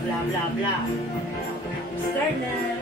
bla bla bla bla. Start na.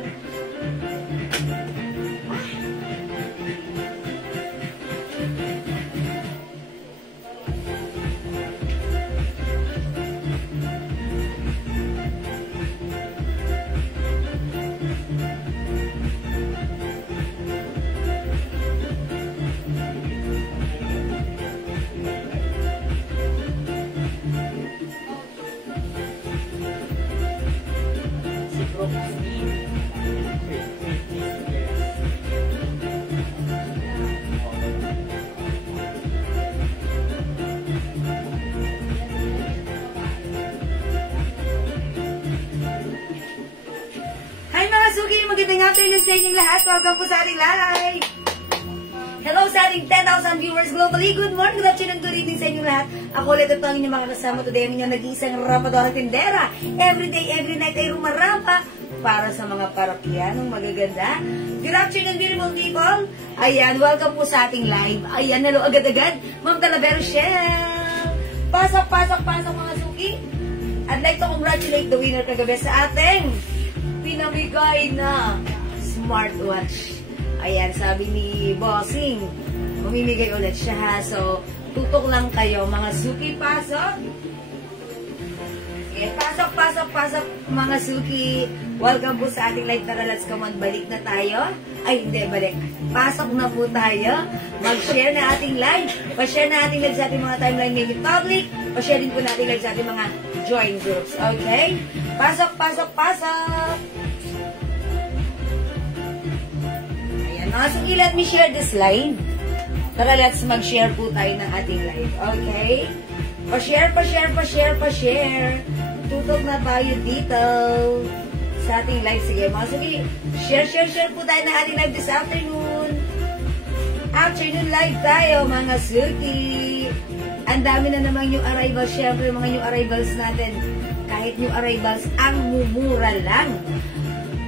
Magandang afternoon sa inyong lahat. Welcome po sa ating live. Hello sa ating 10,000 viewers globally. Good morning, good afternoon, good evening sa inyong lahat. Ako ulit ito ang inyong mga kasama today. Ang inyong nag-iisang rapadora tindera. Every day, every night ay rumarapa para sa mga parokyanong magaganda. Good afternoon, beautiful people. Ayan, welcome po sa ating live. Ayan, hello agad-agad. Ma'am Talavero Shell. Pasok mga suki. I'd like to congratulate the winner kagabi sa ating pinamigay na smartwatch. Ayan, sabi ni Bossing, mamimigay ulit siya ha. So, tutok lang kayo, mga suki, pasok. Sige, pasok, mga suki. Welcome po sa ating live. Tara, let's come on. Balik na tayo. Ay, hindi, balik. Pasok na po tayo. Mag-share na ating live. Pa-share na ating live sa ating mga timeline maybe public. Pa-share din po natin live sa ating mga join groups. Okay? Pasok. Mga suki, let me share this live. Tara, let's mag-share po tayo ng ating live. Okay? Pa-share. Tutok na tayo dito sa ating live. Sige, mga suki, share po tayo ng ating live this afternoon. Afternoon live tayo, mga suki. Ang dami na naman yung arrivals. Siyempre, mga new arrivals natin. Kahit new arrivals, ang mumura lang.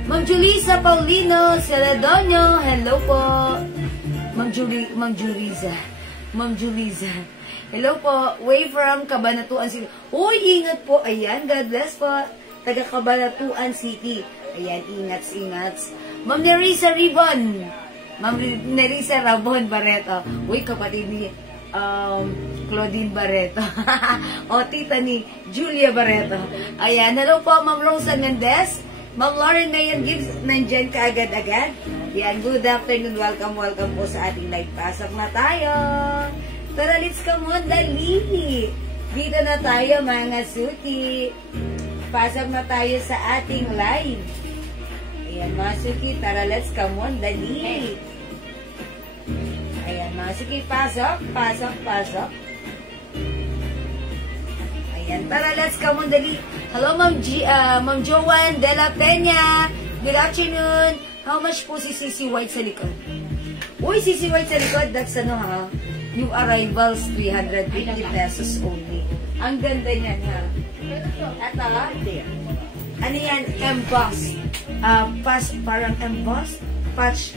Ma'am Julissa Paulino Celedonio, hello po. Ma'am Julissa. Hello po. Way from Cabanatuan City. Uy, ingat po. Ayan, God bless po. Taga Cabanatuan City. Ayan, ingat. Ma'am Nerissa Ribon. Ma'am Nerissa Rabon Barreto. Uy, kapatid ni Claudine Barreto. O, tita ni Julia Barreto. Ayan, hello po, Ma'am Rosa Mendez. Ma'am Lauren Mayan Gibbs, nandyan ka agad-agad. Yan, good afternoon. Welcome po sa ating live. Pasok na tayo. Tara, let's come on, dali. Dito na tayo, mga suki. Pasok na tayo sa ating live. Ayan, mga suki. Tara, let's come on, dali. Ayan, mga suki. Pasok. Ayan, tara, let's come on, dali. Hello, Ma'am Joanne de la Peña. Good afternoon. How much po si CC White sa likod? Uy, CC White sa likod, that's ano ha? New arrivals, 350 pesos only. Ang ganda niyan ha. Ito, ano yan? Embossed. Parang embossed? Patch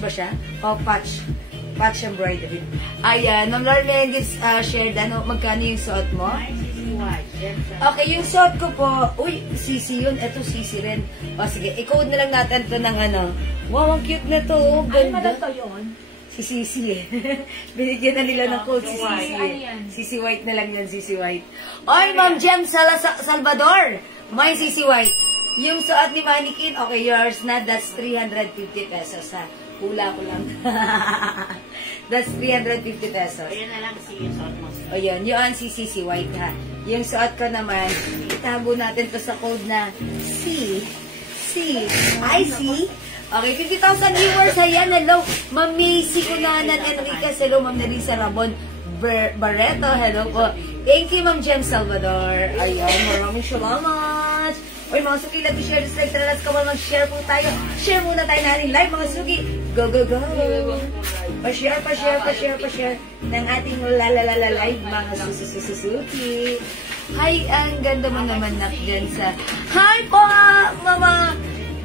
ba siya? O, patch embroidery. Ayan, Ma'am Lauren Mendes shared, magkano yung suot mo? Okay, yung suot ko po, uy, CC yun, eto CC rin. O sige, i-code na lang natin ito ng wow, ang cute na to, ganda. Ano to yun? Si CC eh. Binigyan na nila ng code si CC eh. CC White na lang yun, CC White. Oy, Ma'am Jem Salvador, may CC White. Yung suot ni Mannequin, okay, yours na, that's 350 pesos ha. Hula ko lang. That's 350 pesos. Ayan na lang yung suot mo. O yun, yun si CC White ha. Yung suot ko naman, itago natin to sa code na IC. Okay, 50,000 viewers. Ayan, hello. Ma'am Macy Cunanan Enriquez. Hello, Ma'am Nerissa Rabon Barreto. Hello po. Thank you, Ma'am Jem Salvador. Ayan, maraming salamat. Oy, mga suki, let me share this live. Tara, let's come on, mag-share po tayo. Share muna tayo na ating live, mga suki. Go! Pa-share ng ating lalalala live, mga suki. Hi, ang ganda mo naman nak dyan sa... Hi po, Mama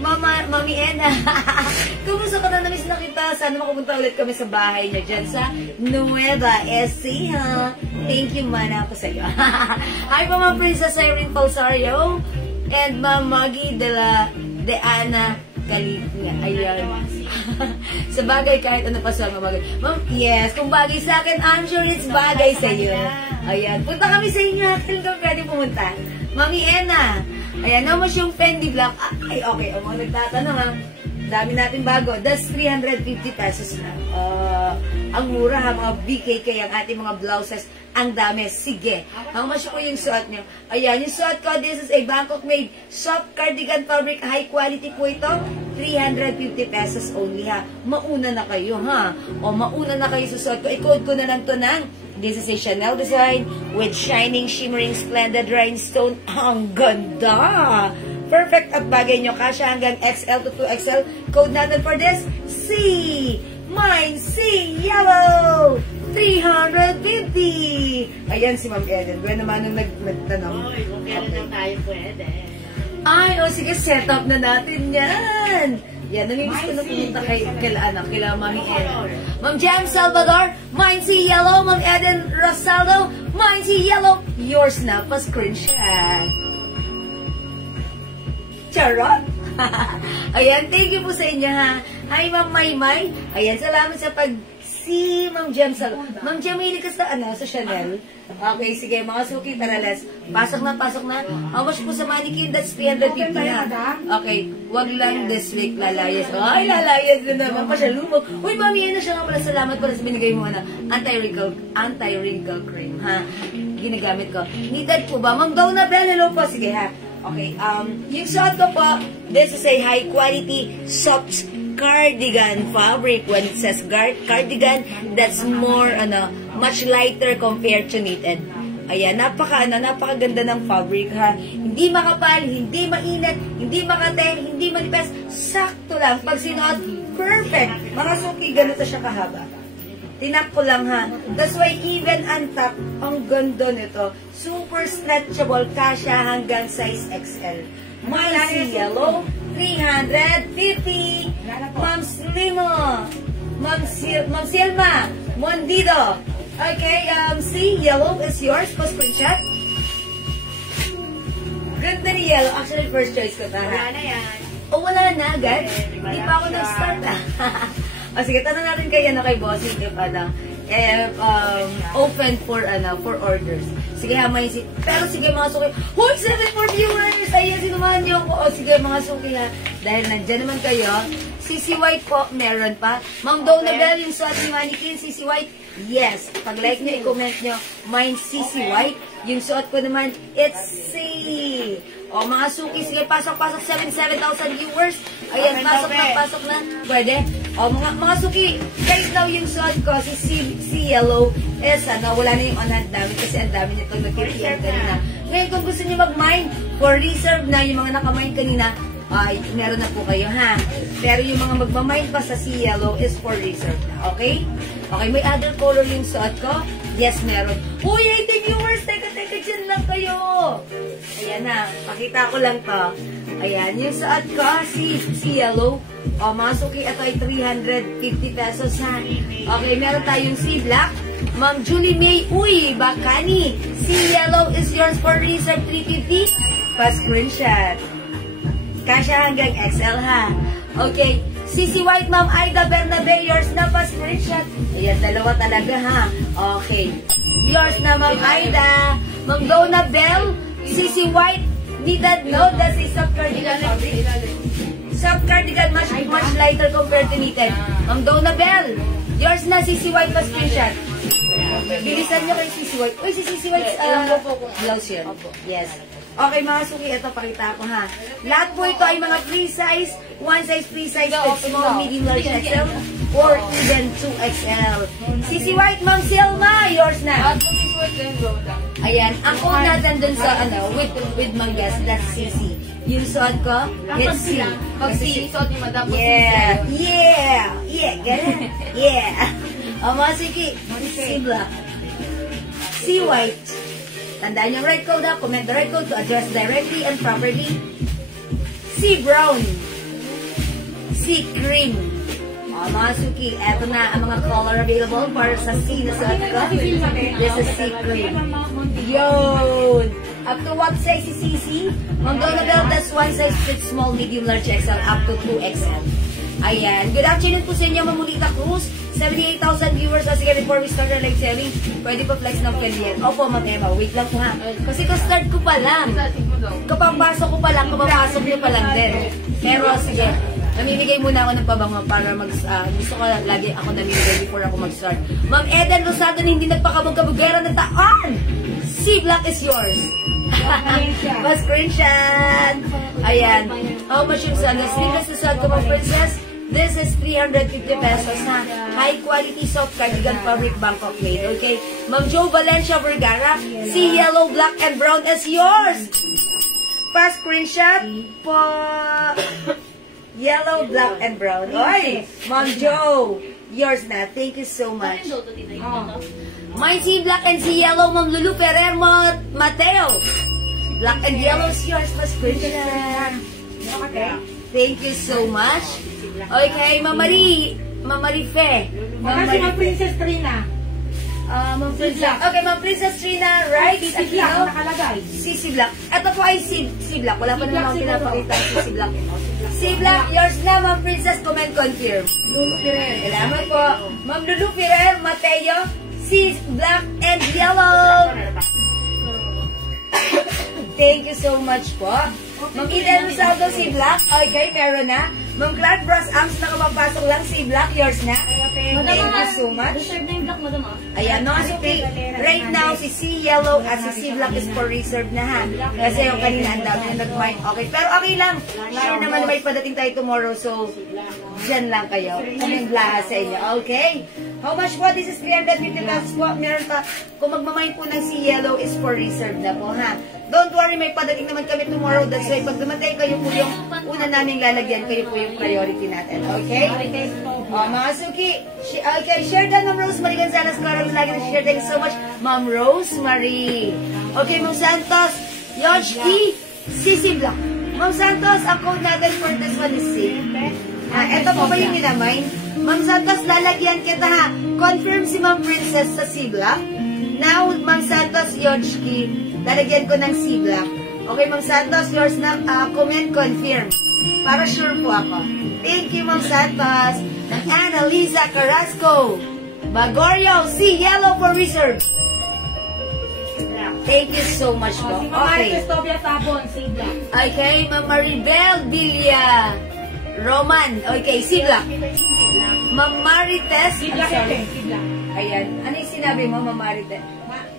Mami Ena, kumusta ka na? Namiss na kita. Sana makapunta ulit kami sa bahay niya dyan sa Nueva Ecija. Thank you, mana ako sa'yo. Hi po, Ma'am Princess Irene Palsario and Ma'am Maggie de Ana Galigna. Ayan. Sa bagay, kahit ano pa sa mga bagay. Ma'am, yes, kung bagay sa akin, I'm sure it's bagay sa'yo. Ayan. Punta kami sa inyo. Talaga pwede pumunta. Mami Ena. Ayan, naman yung Fendi Black. Ay, okay. O mga nagtatanong ha. Dami natin bago. That's 350 pesos na. Ang mura ha, mga BKK ang ating mga blouses. Ang dami. Sige. How much po yung suot nyo? Ayan, yung suot ko, this is a Bangkok made soft cardigan fabric. High quality po ito. 350 pesos only ha. Mauna na kayo ha. O mauna na kayo sa suot ko. I-code ko na lang to ng this is a Chanel design with shining, shimmering, splendid rhinestone. Ang ganda! Perfect at bagay nyo. Kasya hanggang XL to 2XL. Code natin for this, C! Mine, C! Yellow! 350! Ayan si Ma'am Eden. Gwen naman nung nagtanong. Oy, kung kailan lang tayo pwede. Ay, o sige, set up na natin yan. Yan, namimiss ko na pumunta kila Mami Eden. Ma'am Jan Salvador, mine si Yellow. Ma'am Eden Rosaldo, mine si Yellow. Yours na, pa-screenshot. Charot! Ayan, thank you po sa inyo ha. Hi, Ma'am Maymay. Ayan, salamat sa si Ma'am Jem Salvador. Ma'am Jem, hili ka sa Chanel. Okay, sige, mga suki, taralas. Pasok na. How much po sa mannequin? That's 350 na. Okay, wag lang this week lalayas. Ay, lalayas na naman pa siya lumog. Uy, Mami, yan na siya nga pala. Salamat pala sa binigay mo na anti-wrinkle cream, ha? Ginagamit ko. Needed po ba? Ma'am Donna Bell, hello po. Sige, ha? Okay, yung suot ko po, this is a high quality soft cardigan fabric. When it says cardigan, that's more, much lighter compared to knitted. Ayan, napakaganda ng fabric, ha. Hindi makapal, hindi mainit, hindi makate, hindi manipes. Sakto lang. Pag sinuot, perfect. Mga suki, ganito siya kahaba. Tinak ko lang, ha. That's why even untuck, ang ganda nito. Super stretchable, kasya hanggang size XL. Mine si Yellow, 350. Ma'am Slimo, Ma'am Silma, Mondido. Okay, see, Yellow is yours. Pa-screenshot. Ganda ni Yellow. Actually, first choice ko na. Wala na yan. Wala na agad? Hindi pa ako nag-start. Sige, tanong natin kay Bossing if open for orders. Sige, may pero sige mga suki. Hoy, 7 more viewers! Ayan, sinumahan niyo ako. Sige, mga suki ha. Dahil nandyan naman kayo. CC White po, meron pa. Ma'am Donna Bell, yung suot ni Mannequin, CC White, yes. Pag-like nyo, i-comment nyo, mine CC White. Yung suot ko naman, it's C. O, mga suki, sige, pasok-pasok, 7,000 viewers. Ayan, pasok na. Pwede. O, mga suki, guys, daw yung suot ko, si Yellow, is, wala na yung on-hand dami kasi ang dami nito nag-PM kanina. Ngayon, kung gusto nyo mag-mine, for reserve na, yung mga naka-mine kanina, ay, meron na po kayo, ha? Pero yung mga magmamine pa sa si Yellow is for reserve na, okay? Okay, may other color yung suot ko? Yes, meron. Uy, 18 viewers! Teka, dyan lang kayo! Ayan na, pakita ko lang to. Ayan, yung suot ko, si Yellow. O, mga suki, ito ay 350 pesos, ha? Okay, meron tayong si Black. Ma'am Julie May, uy, Bakani. Si Yellow is yours for reserve 350. Pa-screenshot. Kasya hanggang XL, ha? Okay. CC White, Ma'am Aida Bernabe, yours na pa screenshot. Ayan, dalawa talaga, ha? Okay. Yours na, Ma'am Aida. Ma'am Donna Bell, CC White, needed, no? That's a soft cardigan. Soft cardigan, much lighter compared to knitted. Ma'am Donna Bell, yours na, CC White pa screenshot. Bilisan nyo kay CC White. Uy, si CC White, blouse yan. Yes. Okay, mga suki, ito pakita ko, ha. Lahat po ito ay mga free size, one size free size, small, medium, large, XL, or even 2XL. CC White, Ma'am Selma, yours na. Ayan, ang code natin dun sa, with Mangas, that's CC. Yung suot ko, it's C. Pag C, suot ni Madam. Yeah, ganun. Yeah. O, mga suki, C Black. C White. Tandaan yung right code, ha? Comment the right code to address directly and properly. C Brown. Sea Cream. Mga suki, eto na ang mga color available para sa sea na suot ko. This is Sea Cream. Yun! Up to what size si Sisi? Ma'am Donabel, that's one size fit small, medium, large, XL, up to 2XL. Ayan. Good afternoon po sa inyo, Mamulita Cruz. 78,000 viewers. Sige, before we start our live selling, pwede pa flex ng candy. Opo, Ma'am Emma. Wait lang po ha. Kasi ka-start ko pa lang. Kapapasok ko pa lang, kapapasok nyo pa lang din. Pero sige, namimigay muna ako ng pabango para gusto ko lagi ako namimigay before ako mag-start. Ma'am Eden Rosado na hindi nagpakabog-kabugera ng taon. C-Block is yours. Pa-screenshot. Ayan. How much yung sana? Sneakers sa suot ko, Ma'am Princess. This is 350 pesos ha. High quality soft cardigan fabric Bangkok made. Okay. Ma'am Jo Valencia Vergara. See yellow, black, and brown is yours. Pa-screenshot po. Yellow, black, and brown. Oy! Ma'am Jo. Yours na. Thank you so much. My sea black and sea yellow, Ma'am Lulu Ferrer Mateo. Black and yellow is yours. Pa-screenshot. Okay. Thank you so much. Okay, Ma'am Marie Fe. Kasi Ma'am Princess Trina. Ma'am Princess. Okay, Ma'am Princess Trina, right? Sisi Black nakalagay. Sisi Black. Ito po ay Sisi Black. Wala pa naman pinapakita ang Sisi Black. Sisi Black, yours na, Ma'am Princess. Comment confirm. Lulu Ferrer. Salamat po. Ma'am Lulu Ferrer, Mateo, Sisi Black and yellow. Thank you so much po. Ma'am Eden Rosado, si Black. Okay, meron na. Ma'am Clark Bros Arms na kapapasok lang, si Black. Yours na. Thank you so much. Reserve na yung black, madam ah. Ayan, no, suki. Right now, si C Yellow at si C Black is for reserve na ha. Kasi yung kanina, ang dami na nag-mark. Okay, pero okay lang. Sure naman may padating tayo tomorrow, so dyan lang kayo. Kaming lahat sa inyo. Okay? How much po? This is 350 pesos po. Meron pa. Kung magmamain po ng C Yellow is for reserve na po ha. Don't worry, may padating naman kami tomorrow. That's why pag dumatay kayo po yung una naming lalagyan, kayo po yung priority natin. Okay? Mga suki, okay, share that Ma'am Rosemary Gonzalez. Karang lagi na share. Thank you so much, Ma'am Rosemary. Okay, Ma'am Santos, Yodge T, Sisi Black. Ma'am Santos, ang code natin for this one is safe. Ito po ba yung minamine? Ma'am Santos, lalagyan kita ha. Confirm si Ma'am Princess sa C Black. Now, Ma'am Santos, Yodge T, lalagyan ko ng C Black. Okay, Ma'am Santos, yours na, comment confirm. Para sure po ako. Thank you, Ma'am Santos. Ng Annalisa Carrasco. Bagorio, C Yellow for reserve. Thank you so much po. Si Ma'am Okay. Marites Tobia Tabon, si Black. Okay, Ma'am Maribel Villa Roman. Okay, C Black. Ma'am Marites. Si Black ito, si Black. Ayan. Ano yung sinabi mo, Ma'am Marites?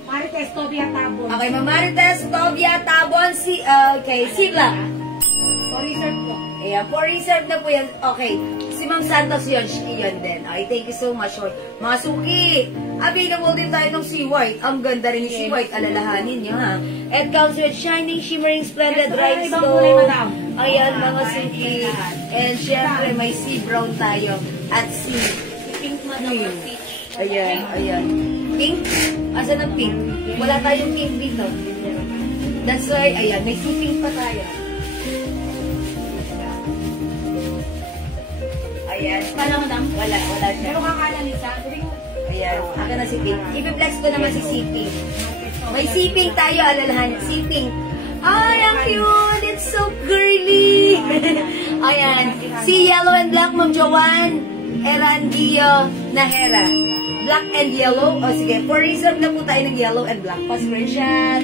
Marites Tobia Tabon. Okay, Ma'am Marites Tobia Tabon. Okay, C Black. For reserve po. Ayan, for reserve na po yan. Okay. Si Ma'am Santos yun din. Okay, thank you so much. Mga suki, available din tayo ng Sea White. Ang ganda rin ni Sea White. Alalahanin nyo, ha? It comes with shining, shimmering, splendid rhinestone. Ayan, mga suki. And syempre, may sea brown tayo. At sea. Pink madam or peach. Ayan. Pink? Asan ang pink? Wala tayong pink dito. That's why, ayan, may sea pink pa tayo. Ayan. Kala madam? Wala siya. Pero kakala Lisa. Ayan. Aka na si Pink. I-flex ko naman si Pink. May si Pink tayo, alalahan. Si Pink. Ay, ang cute! It's so girly! Ayan. Si Yellow and Black, Ma'am Joanne Erandio Nahera. Black and Yellow. O sige, for reserve na po tayo ng Yellow and Black. Pa-screenshot.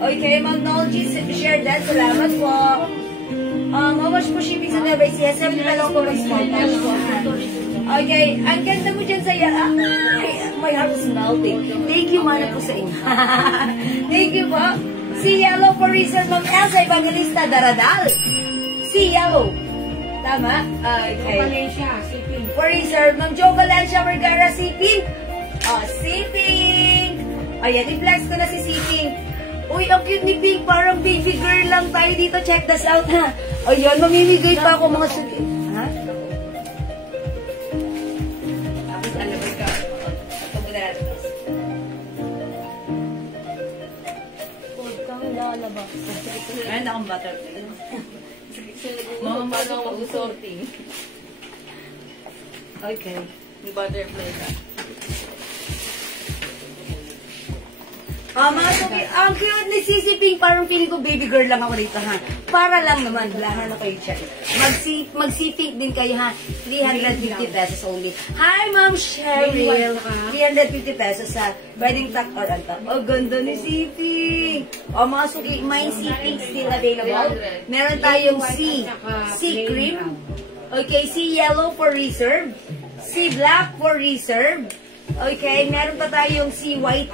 Okay, Ma'am Nolgy, share that. Salamat po. How much po shipping sa Nueva Ecija? 7 pesos po ng small pouch po. Okay, ang ganda mo dyan sa my heart is melting. Thank you, mana po sa inyo. Thank you po. Si Yellow for reserve, Ma'am Elsa Evangelista Daradal. Si Yellow. Tama? Okay. Valencia, si Pink. For reserve, Ma'am Jo Valencia Vergara, si Pink. Si Pink. Ayan, i-flex ko na si Pink. Uy, ang cute ni Pink. Parang baby girl lang tayo dito. Check this out, ha? Ayan, mamimigay pa ako mga suki. Ha? Tapos, alam mo ikaw. Ito mo na natin. Huwag kang lalabas. Meron akong butterfly. Mga malang mag-sorting. Okay. May butterfly ka. Mga suki, ang cute ni Sisi Pink. Parang feeling ko baby girl lang ako dito, ha? Para lang naman, blahan na kayo check. Mag-si-pink din kayo, ha? 350 pesos only. Hi, Ma'am Cheryl. 350 pesos, ha? Pwedeng tuck or untuck. Oh, ganda ni Si Pink. Mga suki, may Si Pink still available. Meron tayong C cream. Okay, C yellow for reserve. C black for reserve. Okay, meron pa tayong C white.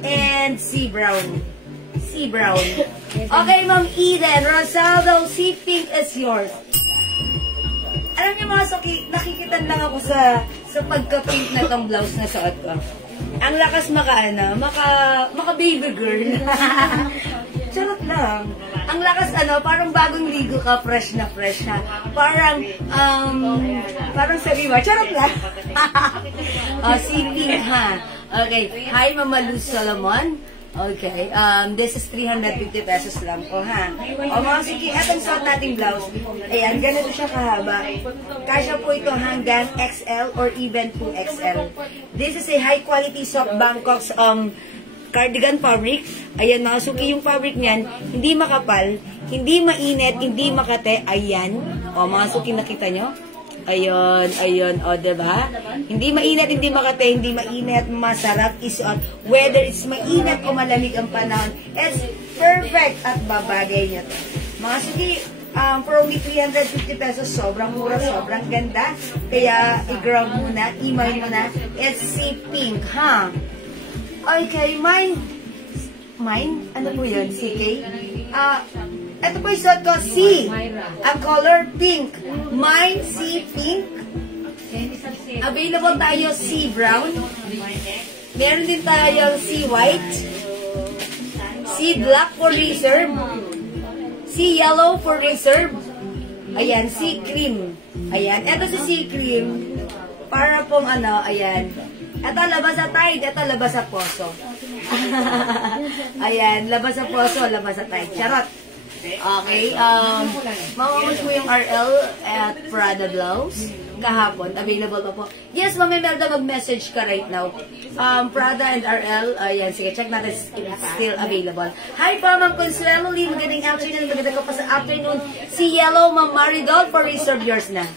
And C brown. C brown. Okay, Ma'am Eden. Rosaldo, C pink is yours. Alam niyo mga suki, nakikitan lang ako sa pagka-pink na tong blouse na suot ko. Ang lakas maka baby girl. Charot lang. Ang lakas parang bagong ligo ka, fresh na fresh, ha. Parang sabi mo, charot lang. C pink, ha. Okay. Hi, Mama Luz Solomon. Okay. This is 350 pesos lang po, ha. Mga sige, etong suot nating blouse. Ayan, ganito siya kahaba. Kasya po ito hanggang XL or even 2XL. This is a high quality soft Bangkok's cardigan fabric. Ayan, mga suki, yung fabric niyan, hindi makapal, hindi mainit, hindi makate. Ayan. Mga suki, nakita nyo? Ayun, diba? Hindi mainit, hindi makate, hindi mainit, masarap isuot. Whether it's mainit o malamig ang panahon, it's perfect at babagay niya to. Mga suki, for only 350 pesos, sobrang mura, sobrang ganda. Kaya, i-grab mo na, email mo na, it's C pink, ha? Okay, mine? Ano po yun? CK? Ito po yung suot ko, C. Ang color pink. Mine, C pink. Available tayo, C brown. Meron din tayong C white. C black for reserve. C yellow for reserve. Ayan, C cream. Ayan, ito si C cream. Para pong ayan. Ito labas sa tide, ito labas sa poso. Ayan, labas sa poso, labas sa tide. Charot. Okay, mamamos mo yung RL at Prada blouse kahapon. Available pa po. Yes, Ma'am Imelda, mag-message ka right now. Prada and RL, ayan, sige, check natin if it's still available. Hi po, Ma'am Consuelo Lee, magandang afternoon, magandang ka pa sa afternoon. Si Yellow, Ma'am Maridol, for reserve yours na.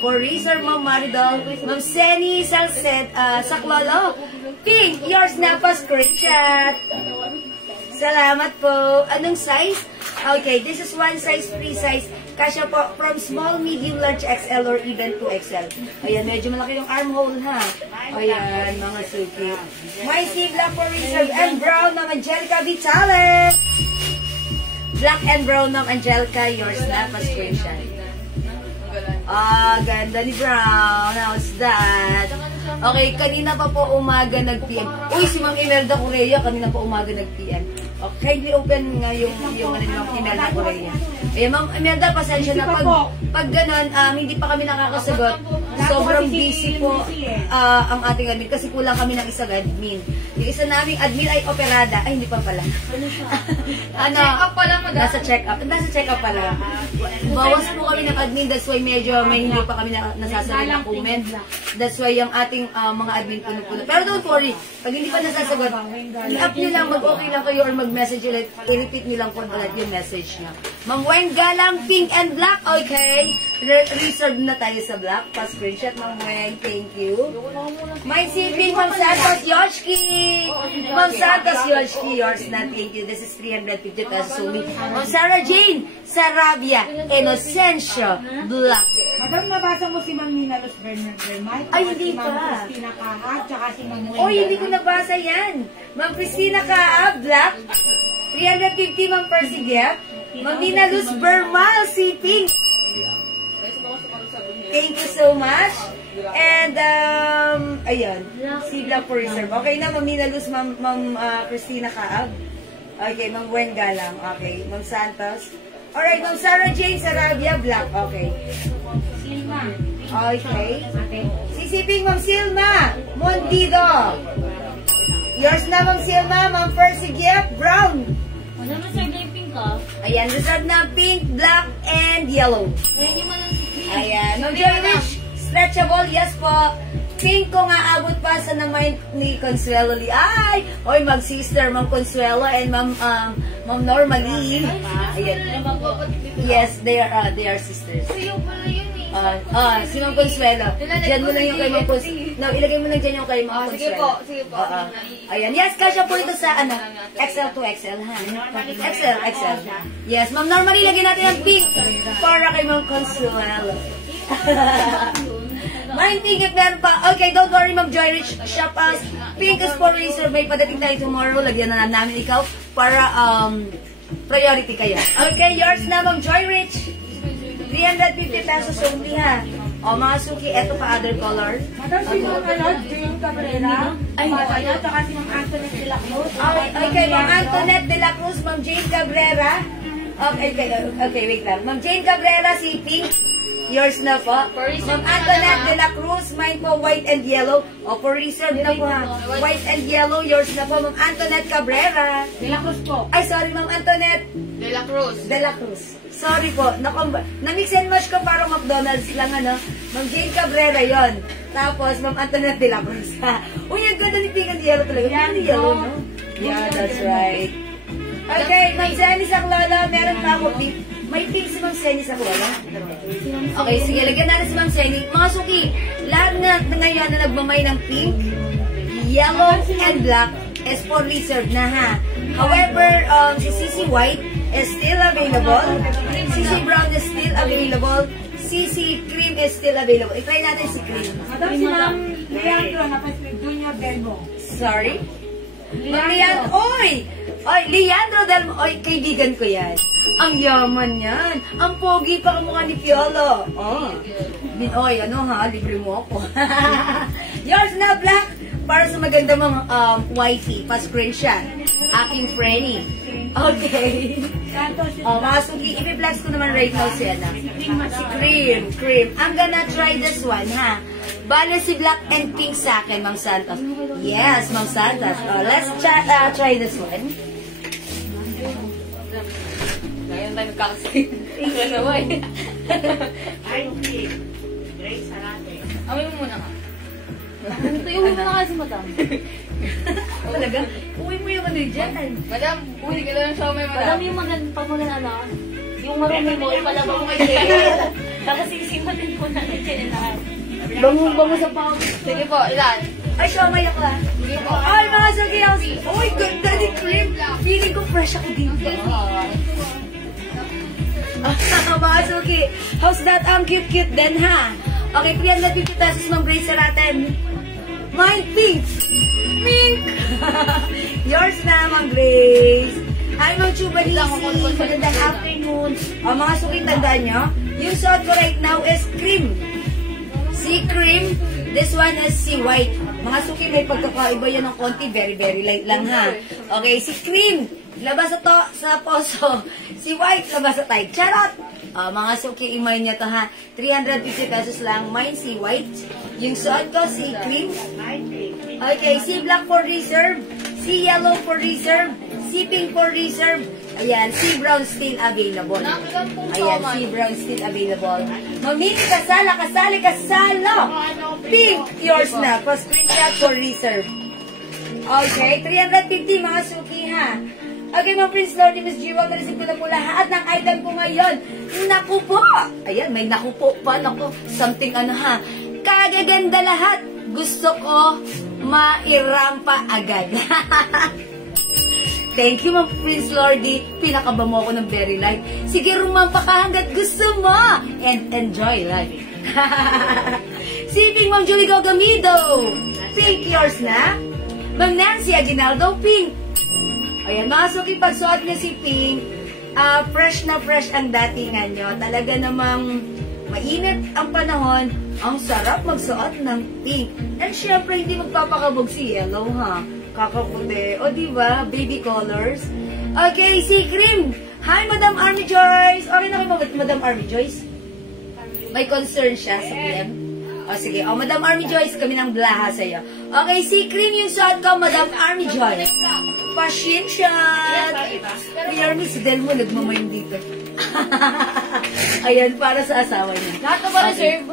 For reserve, Ma'am Maridol. Ma'am Seni Salced, Saklolo, pink, yours na pa, screenshot. Salamat po. Anong size? Okay, this is one size, free size. Kasya po from small, medium, large, XL, or even 2XL. Ayan, medyo malaki yung armhole, ha? Ayan, mga suki. My C black for reserve and brown ng Angelica Vitale. Black and brown ng Angelica, yours na, pa-screenshot. Ganda ni Brown. How's that? Okay, kanina pa po umaga nag-PM. Uy, si Ma'am Imelda Correa, kanina pa umaga nag-PM. Okay, open nga yung Imelda Correa. Eh, Ma'am Imelda, pasensya na. Pag ganun, hindi pa kami nakakasagot. Sobrang busy po ang ating admin kasi kulang kami ng isang admin. Yung isa naming admin ay operada. Ay, hindi pa pala. Check-up pa lang, madam. Nasa check-up pala. Bawas po kami ng admin, that's why medyo may hindi pa kami nasasagot na comment. That's why yung ating mga admin puno-puno. Pero don't worry, pag hindi pa nasasagot, i-up nyo lang, mag-okay lang kayo or mag-message ulit, i-repeat nyo lang po ulit yung message nyo. Ma'am Wen Galang, pink and black, okay. Reserve na tayo sa black. Pa-screenshot, Ma'am Wen, thank you. My pink, Ma'am Santos Yoshki. Ma'am Santos Yoshki, yours na, thank you. This is 350 pesos only. Ma'am Sarah Jane Sarabia, Inocencio, black. Madam, nabasa mo si Ma'am Nina Luz Bernardo. Ay, hindi pa. Si Ma'am Christina Kahat, tsaka si Ma'am Wenda. Oy, hindi ko nabasa yan. Ma'am Christina Kaab, black. 350, Ma'am Percy Giap. Ma'am Nina Luz Bermal, si Pink. Thank you so much. And, ayun. Si Black for reserve. Okay na, Ma'am Nina Luz, Ma'am Christina Kaab. Okay, Ma'am Wen Galang. Okay, Ma'am Santos. Alright, Ma'am Sarah Jane Sarabia, black. Okay. Silma. Okay. Sisiping, Ma'am Silma. Mondido. Yours na, Ma'am Silma. Ma'am Percy Giap, brown. Ano na sir, yung pink ka? Ayan, reserve na pink, black, and yellow. Ayan yung malang si green. Ayan. Ma'am Joy Rich, C Stretchable, yes po. Pink kung aabot pa sa naman ni Consuelo Lee. Ay! Oy, mag-sister, Ma'am Consuelo and Ma'am Normally. Ayan. Yes, they are sisters. Sa'yo pala yun eh. Si Ma'am Consuelo. Diyan mo lang yung kay Ma'am Consuelo. No, ilagay mo lang dyan yung kay Ma'am Consuelo. Sige po, sige po. Ayan. Yes, kasya po ito sa XL to XL, ha? XL. Yes, Ma'am Normally, lagyan natin ang pink para kay Ma'am Consuelo. Mine pink if meron pa. Okay, don't worry, Ma'am Joy Rich. Shop us. Pink is for reserve. May padating tayo tomorrow. Lagyan na namin ikaw para priority kayo. Okay, yours na, Ma'am Joy Rich. 350 pesos only, ha? O, mga suki, eto pa other color. Madam, si Ma'am Jane Cabrera. Ay, tsaka si Ma'am Antoinette de la Cruz. Okay, Ma'am Antoinette de la Cruz, Ma'am Jane Cabrera. Okay, wait lang. Ma'am Jane Cabrera, si Pink. Yours na po. Ma'am Antoinette de la Cruz, mine po white and yellow. O, for reserve na po, ha. White and yellow, yours na po. Ma'am Antoinette Cabrera. De la Cruz po. Ay, sorry, Ma'am Antoinette De la Cruz. de la Cruz. Sorry po. Na-mix and match ko para McDonald's lang, ano. Ma'am Jane Cabrera, yon. Tapos, Ma'am Antoinette de la Cruz. Uy, ang ganda ni Pink and Yellow talaga. Pink and Yellow, no? Yeah, that's right. Okay, Ma'am Zenny Saklala, meron pa ako. May pink si Ma'am Zenny Saklala. Okay, sige, lagyan natin si Ma'am Zenny. Mga suki, lahat na ngayon na nagmamay ng pink, yellow, and black is for reserve na, ha. However, si CC White is still available. CC Brown is still available. CC Cream is still available. I-try natin si Cream. Madam, si Ma'am Leandro na pa Junior Delmo. Sorry? Ma'am Leandro, oy! Oy, Leandro Delmo, oy, kaibigan ko yan. Ang yaman yan. Ang pogi pa ang mukha ni Piolo. Oh. Oy, ano ha, libre mo ako. Yours na black para sa maganda mong wifey. Pa-screenshot. Aking Frenny. Okay. Mga suki, i-flex ko naman right now si Anna. Si Cream. I'm gonna try this one, ha. Bale si black and pink sa akin, Ma'am Santos. Yes, Ma'am Santos. Let's try this one. Ngayon tayo magkakasay. Ano ba eh? Ay, okay. Great, sarate. Amoy mo muna ka. Tuyo mo muna kasi, madam. Talaga? Uwi mo yung ano dyan. Madam, uwi ka lang siya may madam. Madam, yung maganda, pag mo na yung marumi mo, ipalaba mo kay Jane. Tapos sisimatin mo na kay Jane lahat. Bango sa pao. Sige po, ilan? Ay, siya, mayak lang. Sige po. Ay, mga sagiyaws. Uy, ganda ni Cream. Feeling ko fresh ako dito. Mga suki. How's that? Cute din, ha? Okay, 350 pesos, Ma'am Grace Saratan. Mine, pink. Pink. Yours na, Ma'am Grace. Hi, Ma'am Chubalisi. Magandang afternoon. Mga suki, tandaan nyo. Yung suot ko right now is cream. Si Cream. This one is si White. Mga suki, may pagkakaiba yan ng konti. Very, very light lang, ha? Okay, si Cream. Labas sa poso. Si White, labas sa tight. Charot! Mga suki, imay niya to, ha? 350 pesos lang. Mine, si White. Yung suot ko, si Cream. Okay, si Black for reserve. Si Yellow for reserve. Si Pink for reserve. Ayan, si Brown still available. Ayan, si Brown still available. Mamili kasala. Pink, yours na. Pa-screenshot for reserve. Okay, 350 mga suki, ha? Okay, Ma'am Prince Lord, Miss Jiwang, narisip ko na po lahat ng item ko ngayon. Naku po! Ayan, may naku po pa. Naku, something ano, ha? Kagaganda lahat. Gusto ko mairampa agad. Thank you, Ma'am Prince Lordy. Pinakaba mo ako ng very light. Sige, rumampa ka hanggat gusto mo. And enjoy life. Si Pink, Ma'am Julie Gogamido. Pink, yours na. Ma'am Nancy Aguinaldo, pink. Ayan, mga suki, pagsuot niya si Pink, fresh na fresh ang datingan nyo. Talaga namang mainit ang panahon. Ang sarap magsuot ng pink. And syempre, hindi magpapakabog si Yellow, ha? Kakaputi. O, diba? Baby colors. Okay, si Cream. Hi, Madam Army Joyce. Okay na kayo, Madam Army Joyce? May concern siya sa PM. O, sige. O, Madam Army Joyce, kami ng blaha sa'yo. Okay, si Cream yung suot ko, Madam Army Joyce. Pasensya. Kuya Army, si Delmo nagmamayin dito. Ayan, para sa asawa niya. Lahat na ba reserve?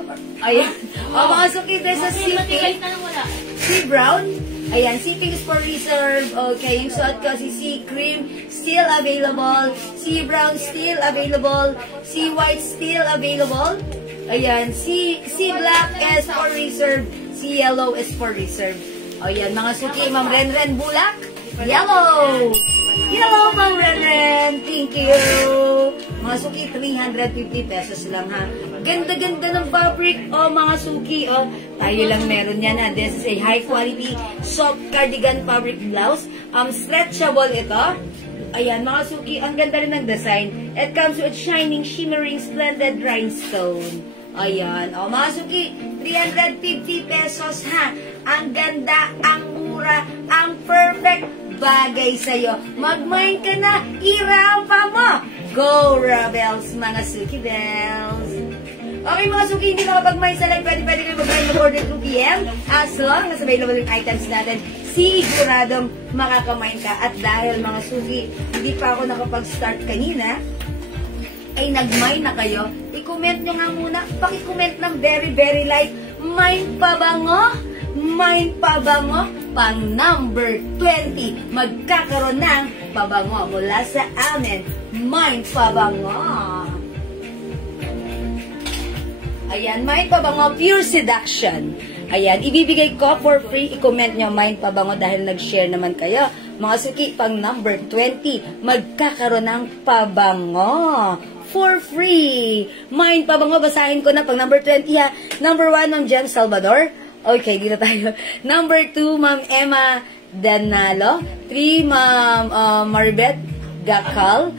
Ayan. O, mga suki, dahil sa Kasi mati C white na lang wala. C brown. Ayan, C pink is for reserve. Okay, yung suot ko, si C cream, still available. C brown, still available. C white, still available. Ayan, C black is for reserve. C yellow is for reserve. Ayan, mga suki, Ma'am Renren Bulak. Yellow! Yellow, Ma'am Renren. Thank you. Mga suki, 350 pesos lang ha. Ganda-ganda ng fabric. O, mga suki, o. Tayo lang meron yan ha. This is a high quality soft cardigan fabric blouse. Stretchable ito. Ayan, mga suki, ang ganda rin ng design. It comes with shining, shimmering, splendid rhinestone. Ayan. O, mga suki, 350 pesos ha. Ang ganda, ang mura, ang perfect bagay sa'yo. Mag-mine ka na, irampa mo. Go, Rebels, mga suki bells. Okay, mga suki, hindi makapag-mine sa live. Pwede kayo mag-mine mag-order 2 p.m. As long as available yung items natin, siguradong makaka-mine ka. At dahil, mga suki, hindi pa ako nakapag-start kanina, ay nag-mine na kayo, i-comment nyo nga muna, paki-comment ng very, very light, mine pa ba ngo? Mine pabango, pang number 20, magkakaroon ng pabango mula sa amin. Mine pabango. Ayan, mine pabango, pure seduction. Ayan, ibibigay ko for free. I-comment nyo, mine pabango, dahil nag-share naman kayo. Mga suki, pang number 20, magkakaroon ng pabango. For free. Mine pabango, basahin ko na pang number 20 ha. Number 1, Ma'am Jem Salvador. Okay, dito tayo. Number 2, Ma'am Emma Danalo. 3, Ma'am Maribeth Gakal.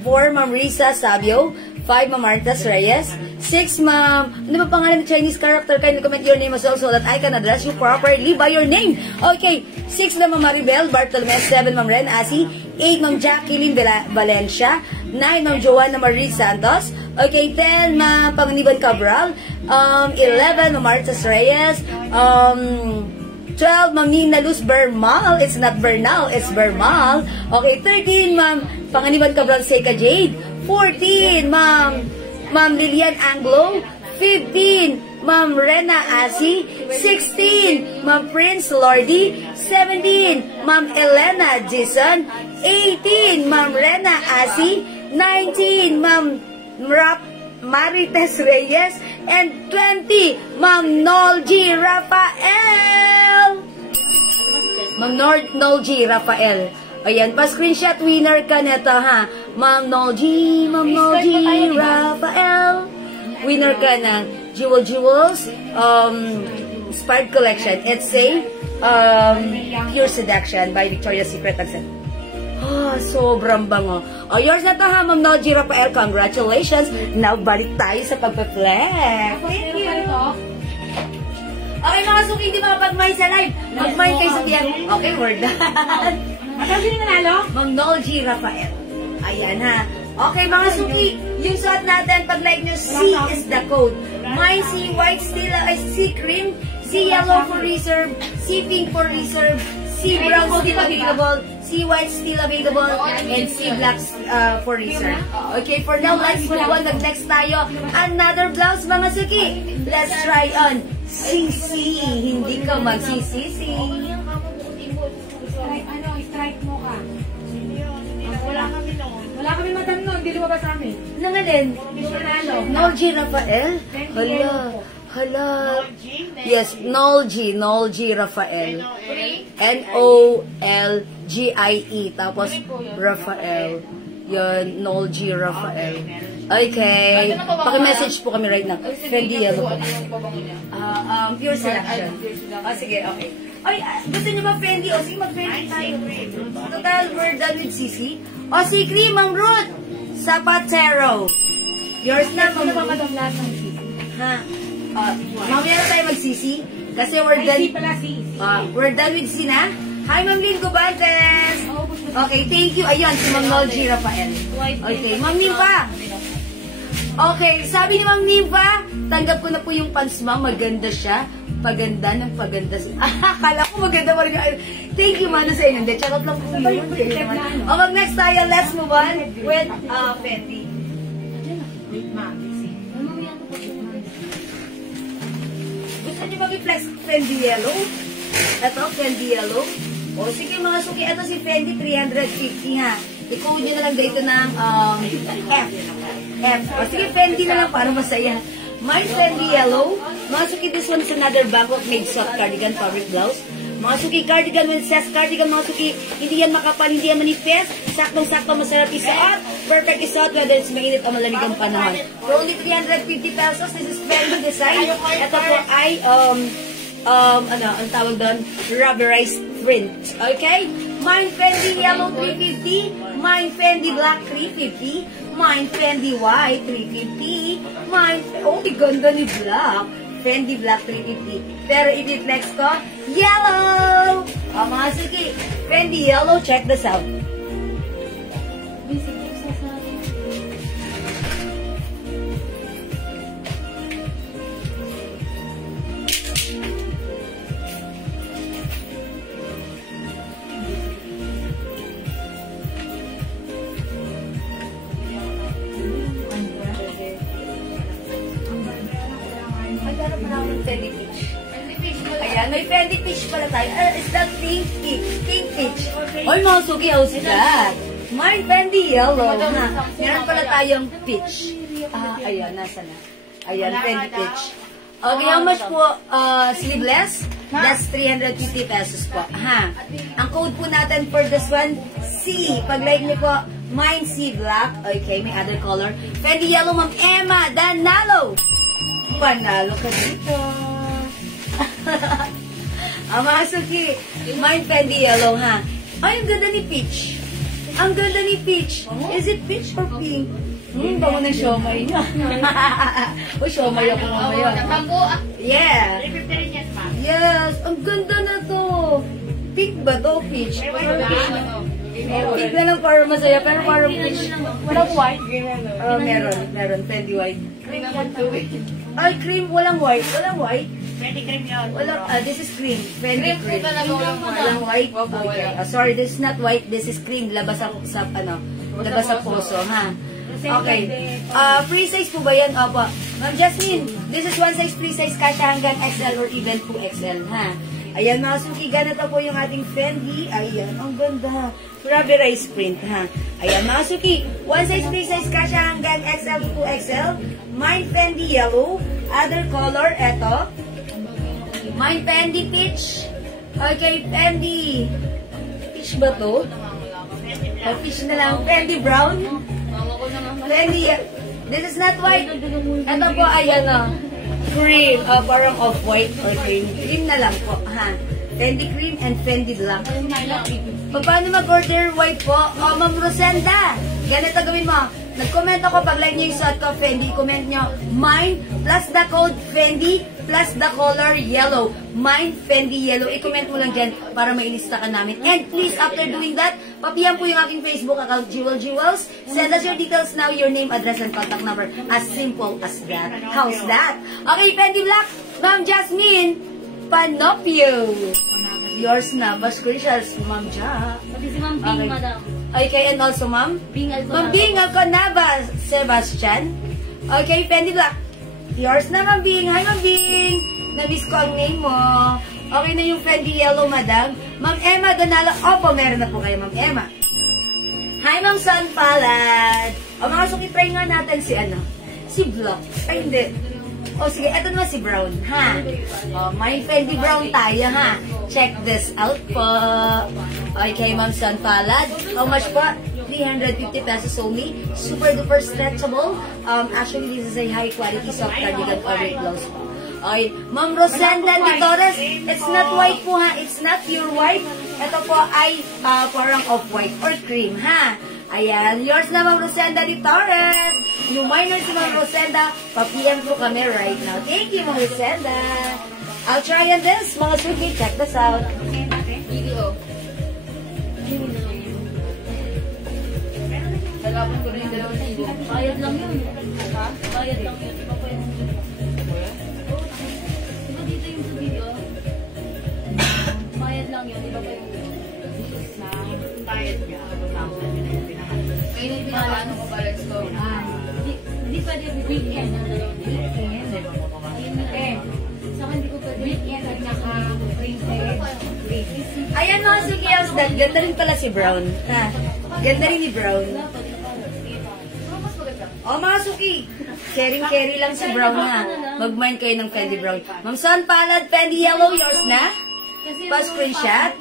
4, Ma'am Risa Sabio. 5, Ma'am Martas Reyes. 6, Ma'am, ano ba pangalan ng Chinese character? Kindly comment your name as well so that I can address you properly by your name. Okay, 6 na Ma'am Maribel Bartolome. 7, Ma'am Ren Asi. 8, Ma'am Jacqueline Valencia. 9, Ma'am Joanna Marie Santos. Okay, 10, Ma'am Panganiban Cabral. 11, Ma'am Martas Reyes. 12, Ma'am Nina Luz Bermal. It's not Bernal, it's Bermal. Okay, 13, Ma'am Panganiban Cabral Seca Jade. 14, Ma'am Lilian Anglo. 15, Ma'am Rena Asi. 16, Ma'am Prince Lordy. 17, Ma'am Elena Jason. 18, Ma'am Rena Asi. 19, Ma'am Marites Reyes. And 20, Ma'am Nolji Rafael. Ma'am Nolji Rafael. Ayan, pa-screenshot winner ka nito ha. Ma'am Nolji Rafael. Winner ka ng Jewels Inspired Collection. It's a Pure Seduction by Victoria's Secret. Sobrang bango. Yours na to ha, Ma'am Nolji Rafael. Congratulations. Now, balik tayo sa pagpa-flex. Thank you. Okay, mga suki, hindi makapag-mine sa live. Mag-mine kayo sa tiyan. Okay, we're done. Sino nanalo? Ma'am Nolji Rafael. Ayan ha. Okay, mga suki, yung suot natin, pag like nyo, C is the code. Mine, C white, still, C cream, C yellow for reserve, C pink for reserve, C brown still available, C white still available, and C black for reserve. Okay, for now, let's move on. Next tayo, another blouse, mga suki. Let's try on CC. Hindi ka mag-CC. Strike mo ka. Wala kami noon. Wala kami madam noon. Hindi lumabas sa amin. Nangalin? Nolji Rafael? Hala. Yes, Nolji Rafael. Nolgie. Tapos Rafael. Yun, Nolji Rafael. Okay. Paki-message po kami right now. Fendi yellow. Pure selection. Sige, okay. Ay, gusto niyo ba Fendi? O, sige, mag-Fendi tayo. Total, we're done with CC. O, si Cream, Ma'am Ruth. Zapatero. Yours na, Ma'am Ruth. Ha? Mamaya na tayo mag-CC. Kasi we're done. We're done with CC na. Hi, Ma'am Lynn Gubantes. Okay, thank you. Ayun, si Ma'am Nolji Rafael. Okay, Ma'am Nimpa. Okay, sabi ni Ma'am Nimpa, tanggap ko na po yung pants, Ma'am. Maganda siya. Paganda ng paganda siya. Akala ko maganda mo rin. Thank you, Mano, sa inyo. Hindi, charot lang po yun. O, mag-next tayo. Let's move on with Fendi. Flex Fendi Yellow. Ito, Fendi Yellow. O, sige mga suki. Ito si Fendi, 350 ha. I-code nyo na lang dito ng F. F. O, sige, Fendi na lang para masaya. My Fendi Yellow. Mga suki, this one's another Bangkok made soft cardigan fabric blouse. Mga suki, cardigan with says cardigan, mga suki, hindi yan makapal, hindi yan manipis, saktong-sakto, masarap isuot, perfect isuot, whether it's mainit o malamig ang panahon. For only 350 pesos, this is Fendi design. Ito po ay, ang tawag doon, rubberized print. Okay? Mine Fendi Yellow 350, Mine Fendi Black 350, Mine Fendi White 350, Mine, oh, ganda ni Black. Fendi Black 350. Pero i-flex ko, yellow! O mga suki, Fendi Yellow, check this out. Basic exercise. Magkaroon pa naman ng Fendi Peach. Ayan, may Fendi Peach pala tayo. Is that pink peach? Pink peach. Oy, mga suki, how's that? My Fendi Yellow. Ha? Meron pala tayong peach. Ayan, nasa na? Ayan, Fendi Peach. Okay, how much po? Sleeveless? That's 350 pesos po. Ha? Ang code po natin for this one, C. Pag-like niyo po, mine C Black. Okay, may other color. Fendi Yellow, Ma'am Emma Danalo. Panalo ka dito. Mga suki, mine Fendi Yellow, ha? Ay, ang ganda ni Peach. Ang ganda ni Peach. Is it peach or pink? Bango ng siomay niya. O, siomay ako mamaya. Yeah. Yes, ang ganda na to. Pink ba to? Peach? Pink na lang para masaya, pero parang peach. Walang white? Meron. Fendi white. Ay, cream. Walang white. Walang white. Fendi cream yun. Walang, this is cream. Fendi cream. Walang white. Okay. Sorry, this is not white. This is cream. Labas sa labas sa puso, ha? Okay. Free size po ba yan? Opo. Ma'am Jasmine, this is one size free size kasha hanggang XL or even 2XL, ha? Ayan mga suki, ganito po yung ating Fendi. Ayan, ang ganda. Rubberized print, ha? Ayan mga suki, one size free size kasha hanggang XL to 2XL. Mine Fendi Yellow. Other color, eto. Mine Fendi Peach. Okay, Fendi. Peach ba to? Peach na lang. Fendi Brown. Fendi, this is not white. Ito po, ayan o. Cream. Parang off-white or cream. Cream na lang po, ha? Fendi Cream and Fendi Black. Paano mag-order white po? Ma'am Rosenda, ganito gawin mo. Nag-comment ako pag like nyo yung suot ko, Fendi. Comment nyo, mine plus the code Fendi plus the color yellow. Mine Fendi Yellow. I-comment mo lang dyan para mailista ka namin. And please, after doing that, papihan po yung aking Facebook account, Jewel Jewels. Send us your details now, your name, address, and contact number. As simple as that. How's that? Okay, Fendi Black, Ma'am Jasmine Panopio. Yours na, Bascricials, Ma'am Ja. Pati si Ma'am Bing, madam. Okay, and also, Ma'am? Bing Ma'am Bing Alconaba, Sebastian. Okay, Fendi Black. Yours na, Ma'am Bing. Hi, Ma'am Bing. Nabis ko ang name mo. Okay na yung Fendi Yellow, madam. Ma'am Emma Donalo. Opo, meron na po kayo, Ma'am Emma. Hi, Ma'am San Palad. O, mga suki, try nga natin si Black. Ay, hindi. O, sige, eto naman si Brown, ha? O, may Fendi Brown tayo, ha? Check this out po. Okay, Ma'am San Palad. How much po? 350 pesos only. Super duper stretchable. Actually, this is a high quality soft cardigan fabric blouse po. Okay, Ma'am Rosenda Di Torres. It's not white po, ha? It's not pure white. Ito po ay parang off-white or cream, ha? Ayan, yours na, Ma'am Rosenda Di Torres. Yung minor si Ma'am Rosenda, pa-PM po kami right now. Thank you, Ma'am Rosenda. I'll try on this, mga suki. Check this out. Video. Dalawin ko rin yung 2,000. Bayad lang yun. Ha? Bayad lang yun. Iba pa yun. Diba dito yung sa video? Bayad lang yun. Iba pa yung Bayad niya. ngayon yung pinakaano ko balance ko. Hindi pwede weekend. Weekend? Ayun na eh. Sa akin hindi ko pwede weekend at saka princess. Ayan mga Suki Ausdan, ganda rin pala si Brown. Ha? Ganda rin ni Brown. O mga Suki, caring-carry lang si Brown ha. Mag-mind kayo ng Fendi Brown. Ma'am Son Palad, Fendi Yellow, yours na? Pa-screenshot?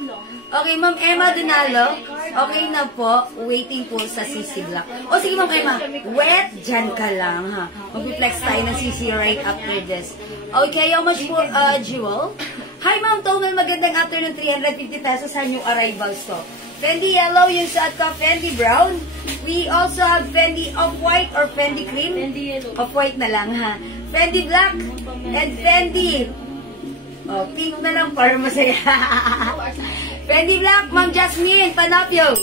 Okay, Ma'am Emma Dinalo. Okay na po. Waiting po sa CC Black. O sige, Ma'am Emma. Wet, dyan ka lang, ha. Mag-reflex tayo ng CC right after this. Okay, how much po, Jewel? Hi, Ma'am Tomel. Magandang afternoon. 350 pesos sa new arrival stock. Fendi Yellow, yung suot ko. Fendi Brown. We also have Fendi Off-White or Fendi Cream. Fendi yellow. Off-White na lang, ha. Fendi Black and Fendi. Oh, pink na lang para masaya. Fendi Black, Ma'am Jasmine, Panapyo.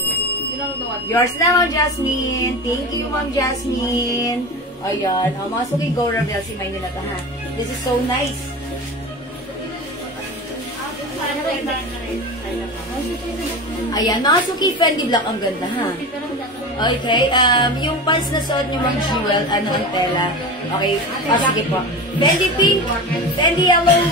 Yours na, Ma'am Jasmine. Thank you, Ma'am Jasmine. Ayan. Oh, mga Suki, go Rebel si Maynila ta, ha. This is so nice. Ayan, mga Suki, Fendi Black, ang ganda, ha. Okay, yung pants na suot niyo, Ma'am Jewel, ano ang tela? Okay, sige po. Fendi Pink, Fendi Yellow,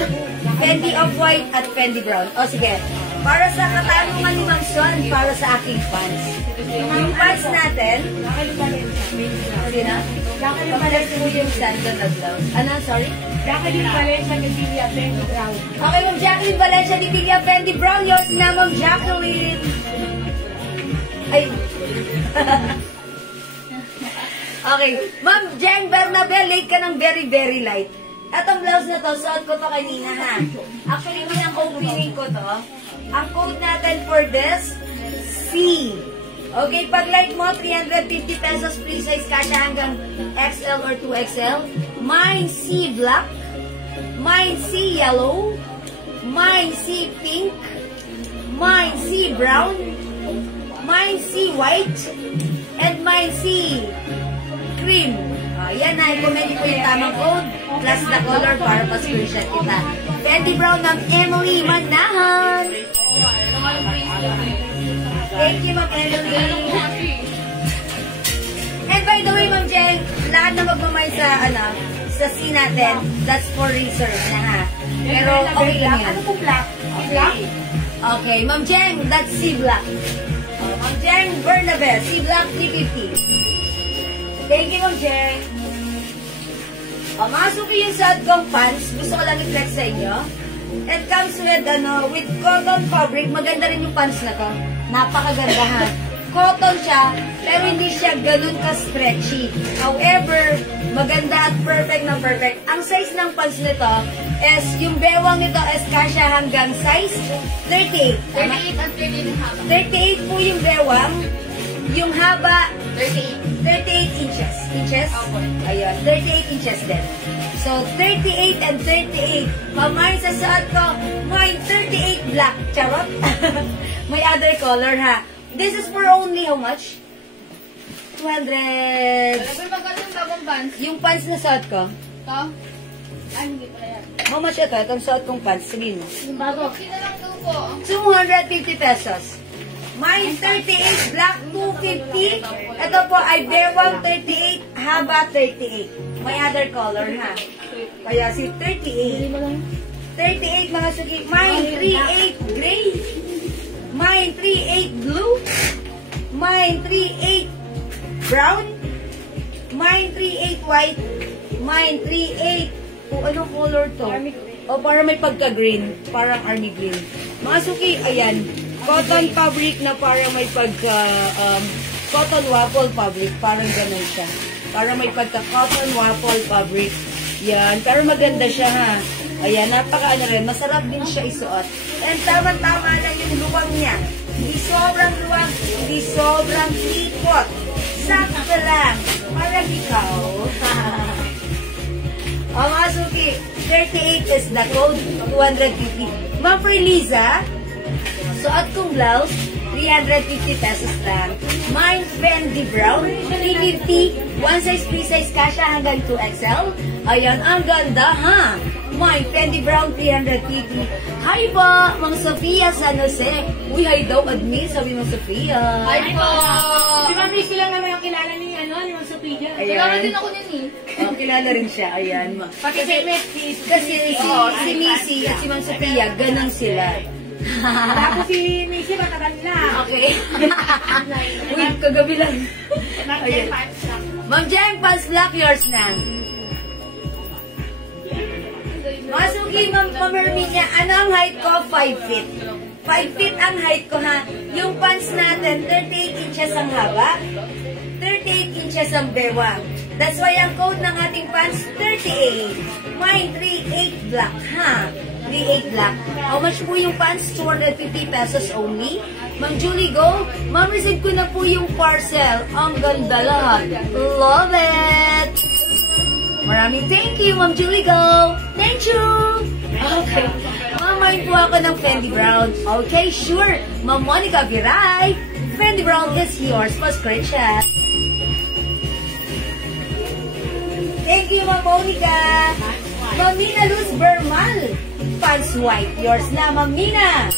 Fendi Off-White, at Fendi Brown. O, sige. Para sa katanungan ni Ma'am Son, para sa aking pants. Yung pants natin, sige na? Pamalas mo yung sandal na blouse. Ano, sorry? Jacqueline Valencia de Villa, Fendi Brown. Okay, Ma'am Jacqueline Valencia de Villa, Fendi Brown. Yours na, Ma'am Jacqueline. Ay. Okay. Ma'am Jeng Bernabel, late ka ng very, very light. Etong blouse na to, suot ko to kanina, ha. Actually, pinang-opening ko to. Ang code natin for this, C. Okay, pag light mo, 350 pesos free size kasha hanggang XL or 2XL. Mine C black. Mine C yellow. Mine C pink. Mine C brown. Mine C white. And mine C cream. Yan na, i-comment ko yung tamang code plus the color para pa-screenshot kita. Fendi Brown ng Emily Manahan. Thank you, Ma'am Emily. And by the way, Ma'am Jen, lahat na magmamay sa C natin, that's for reserve na, ha. Pero okay lang yan. Ano po black? Black? Okay, Ma'am Jen, that's C black. Ma'am Jen Bernabe, C black 350. Thank you, Ma'am Jen. Mga Suki yung suot kong pants, gusto ko lang i-flex sa inyo. It comes with cotton fabric. Maganda rin yung pants na to. Napakaganda, ha. Cotton siya, pero hindi siya ganun ka-stretchy. However, maganda at perfect na perfect. Ang size ng pants nito is, yung bewang nito is kasya hanggang size 38. 38 at 38 haba. 38 po yung bewang. Yung haba, 38. 38 inches. Inches? Ayun, 38 inches din. So, 38 and 38. Pamain sa suot ko, mine 38 black. Charot? May other color, ha. This is for only how much? 200. Pero magkano yung bagong pants? Yung pants na suot ko. Ito? Ay, hindi pala yan. How much ito? Itong suot kong pants. Sabihin mo. Yung bago. Sino lang ito po? 250 pesos. Mine 38, black 250. Ito po ay bewang 38, haba 38. May other color, ha. Kaya si 38. 38 mga Suki. Mine 38 gray. Mine 38 blue. Mine 38 brown. Mine 38 white. Mine 38. O, anong color to? O, para may pagka-green. Parang army green. Mga Suki, ayan. Cotton fabric na parang may pagka, cotton waffle fabric. Parang ganun siya. Parang may pagka-cotton waffle fabric. Yan. Pero maganda siya, ha. Ayan, napaka rin. Masarap din siya isuot. And tama-tama lang yung luwang niya. Hindi sobrang luwang, hindi sobrang ikot. Sakto lang. Parang ikaw. O mga Suki, 38 is the code, 250. Ma'am Liza, suot kong blouse, 350 pesos lang. Mine Fendi Brown, 350. One size, free size kasha hanggang 2XL. Ayan, ang ganda, ha? Mine, Fendi Brown 350. Hi po, Mang Sofia San Jose. Uy, hi daw, admin, sabi Mang Sofia. Hi po! Si Ma'am Riz lang naman ang kilala ni Mang Sophia. Kilala din ako niyan eh. Oh, kilala rin siya, ayan. Pati si Kasi si Missy at si Mang Sofia, ganun sila. Tapos si Missy, matagal na. Okay. Uy, kagabi lang. Ayan. Ma'am Jem, pants lock yours na. Masuki, Ma'am Herminia, ano ang height ko? 5 feet. 5 feet ang height ko ha. Yung pants natin, 38 inches ang haba, 38 inches ang bewa. That's why ang code ng ating pants, 38. Mine, 38 black ha. 38 black. How much po yung pants? 250 pesos only. Ma'am Julie, go. Ma'am, receive ko na po yung parcel. Ang ganda lahat. Love it! Maraming thank you, Ma'am Julie, go. Thank you! Okay. Mamain po ako ng Fendi Brown. Okay, sure. Ma'am Monica Viray. Fendi Brown is yours. Pa-screenshot. Thank you, Ma'am Monica. Ma'am Mina Luz Bermal. Pants white. Yours na, Ma'am Mina.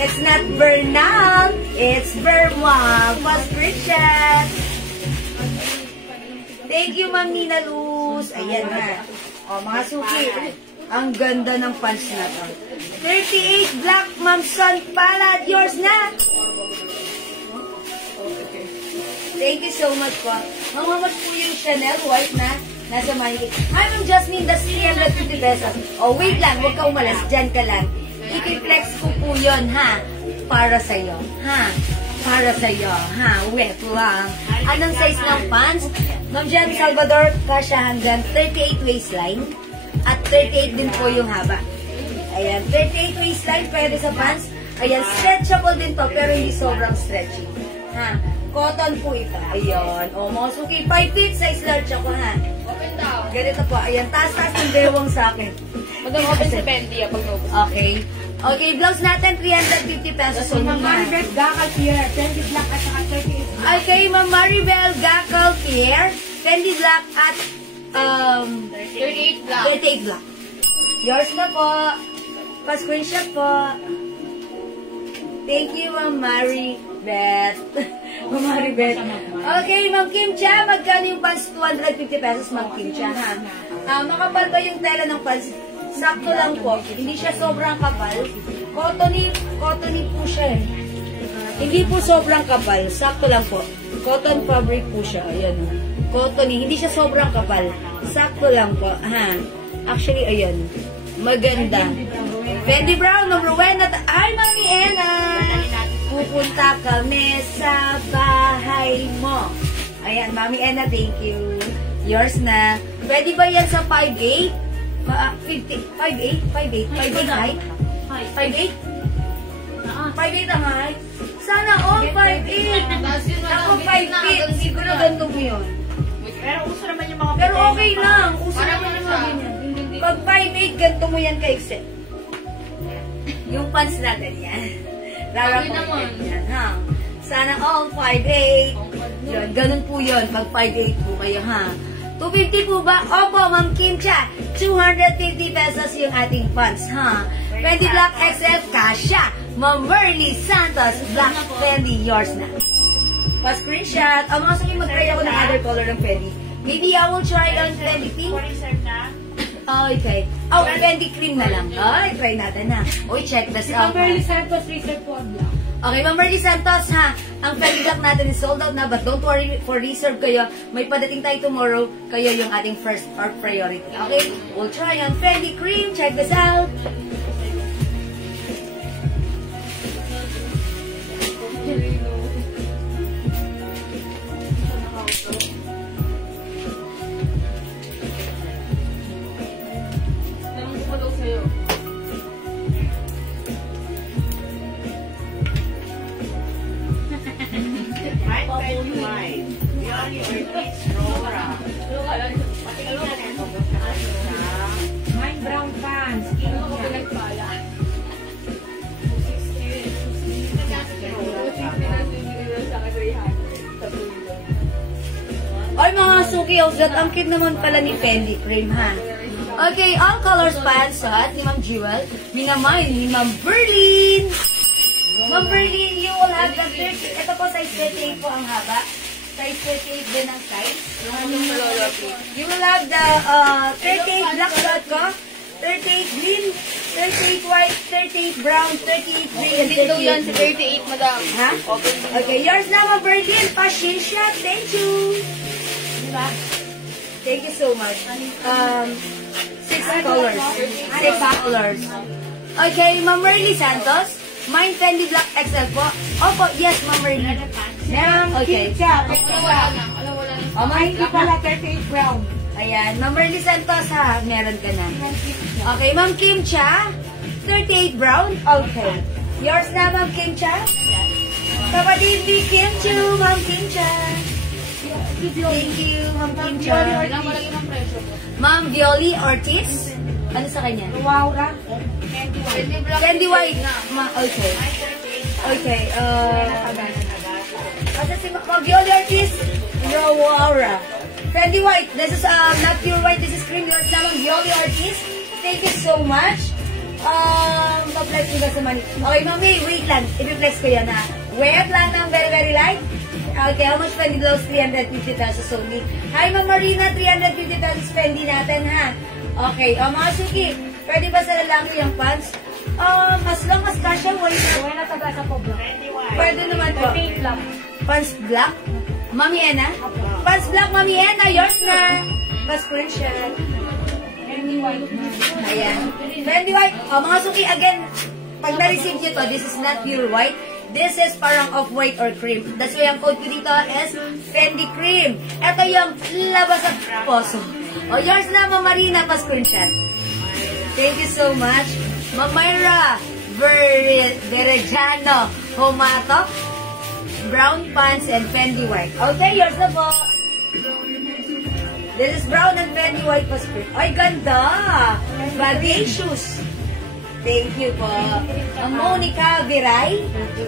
It's not Bernal. It's Bermal. Pa-screenshot. Thank you, Ma'am Mina Luz. Ayan na. O, mga suki. Ang ganda ng pants na to. 38 black, Ma'am Sun Palad. Yours na. Thank you so much po. Ma'am, how much po yung Chanel white na? Nasa Manila. Hi, Ma'am Jasmine, that's 350 pesos. O, wait lang. Huwag ka umalas. Diyan ka lang. I-flex ko po yun, ha? Para sa'yo. Ha? Para sa'yo. Ha? Wet lang. Anong size ng pants? Ma'am Jan Salvador, kasya hanggang 38 waistline. At 38 din po yung haba. Ayan, 38 waistline, pwede sa pants. Ayan, stretchable din to, pero hindi sobrang stretchy. Ha? Cotton po ito. Ayan. O, mga suki, 5 feet, size large ako, ha? Open daw. Ganito po. Ayan, taas-taas ng bewang sa akin. Mag-open si Fendi pag naubos. Okay. Okay, blouse natin, 350 pesos. So, Ma'am Maribel Gacal Pierre, Fendi Black at saka 38. Okay, Ma'am Maribel Gacal Pierre, Fendi Black at 38 black. 38 black. Yours na po. Pa-screenshot po. Thank you, Ma'am Maribeth. Ma'am Maribeth. Okay, Ma'am Kim Cha, magkano yung pants? 250 pesos, Ma'am Kim Cha, ha? Makapal ba yung tela ng pants? Sakto lang po. Hindi siya sobrang kapal. Cottony po siya eh. Hindi po sobrang kapal. Sakto lang po. Cotton fabric po siya. Ayan. Cottony. Hindi siya sobrang kapal. Sakto lang po. Ha? Actually, ayan. Maganda. Fendi Brown, number 1. Ay, Mami Ena! Pupunta kami sa bahay mo. Ayan, Mami Ena, thank you. Yours na. Pwede ba yan sa 5'8"? 5'8"? 5'8"? 5'8" height? 5'8"? 5'8" ang height? Sana all 5'8". Ako 5 feet. Siguro ganito mo yun. Pero uso naman yung mga Pero okay lang. Uso Para naman mo yung siya. mga ganyan. Pag 5'8", ganito mo yan ka-except. Yung pants natin yan. Sabi naman. Yan, ha? Sana all 5'8". Yun, ganun po yun. Pag 5'8" po kayo, ha? 250 po ba? Opo, Ma'am Kim Cha. 250 pesos yung ating pants, ha? Fendi Black XL, kasha. Ma'am Merly Santos, Black Fendi, yours na. Pa-screenshot. Mga sakin, mag-try ako ng other color ng Fendi. Maybe I will try on Fendi Pink. Okay. Oh, Fendi Cream na lang. Ay, try natin, ha? Uy, check this out. Ma'am Merly Santos, reserve po ang black. Okay, Ma'am Merly Santos, ha? Ang Fendi Black natin is sold out na, but don't worry for reserve kayo. May padating tayo tomorrow. Kayo yung ating first or priority. Okay? We'll try on Fendi Cream. Check this out. Naman ko daw sa'yo. Mine brown pants. Ay, mga suki, ang cute naman pala ni Fendi Cream, ha? Okay, all colors pants suot ni Ma'am Jewel. Ni naman, ni Ma'am Berlin. Ma'am Berlin, you will have the 30. Ito po, size 38 po ang haba. Size 38 din ang size. You will have the 38 black suot ko. 38 green, 38 white, 38 brown, 38 green, and 38 38, madam. Ha? Okay, yours na, Ma'am Berlin. Pasensya. Thank you. Diba? Thank you so much. 6 colors. 6 colors. Okay, Ma'am Merly Santos. Mine Fendi Black XL po. Opo, yes, Ma'am Merly. Meron Okay. Kimcha, brown. Oh, Ay, hindi pala 38 brown. Ayan, Ma'am Merly Santos ha. Meron ka na. Okay, Ma'am Kim Cha. 38 brown. Okay. Yours na, Ma'am Kim Cha. Kapatid ni Kim Chu, Ma'am Kim Cha. Thank you, Ma'am Kim Cha. Ma'am Violi Ortiz. Ano sa kanya? Laura. Candy White. Okay. Okay. Kasi si Ma'am Violi Ortiz. Laura. Candy White. This is not pure white. This is cream. Yours na, Ma'am Violi Ortiz. Thank you so much. Pa-flex ko sa mani. Okay, Mami, wait lang. I-flex ko yan, ha. Wait lang ng very, very light. Okay, how much Fendi blouse? 350 pesos only. Hi, Ma'am Marina, 350 pesos Fendi natin, ha? Okay, mga suki, pwede ba sa lalaki yung pants? As long as kasha, wait. Wala na sa po black. Pwede naman po. 38 black. Pants black? Mami Ena? Pants black, Mami Ena, yours na. Pa-screenshot. Fendi white na. Ayan. Fendi white. Mga suki, again, pag na-receive nyo to, this is not pure white. This is parang off-white or cream. That's why ang code ko dito is Fendi Cream. Ito yung labas at poso. Yours na, Ma'am Marina, pa-screenshot. Thank you so much. Ma'am Myra Verejano Homato. Brown pants and Fendi white. Okay, yours na po. This is brown and Fendi white pa-screen. Ay, ganda! Bagay shoes. Thank you po. Ang Monica Viray.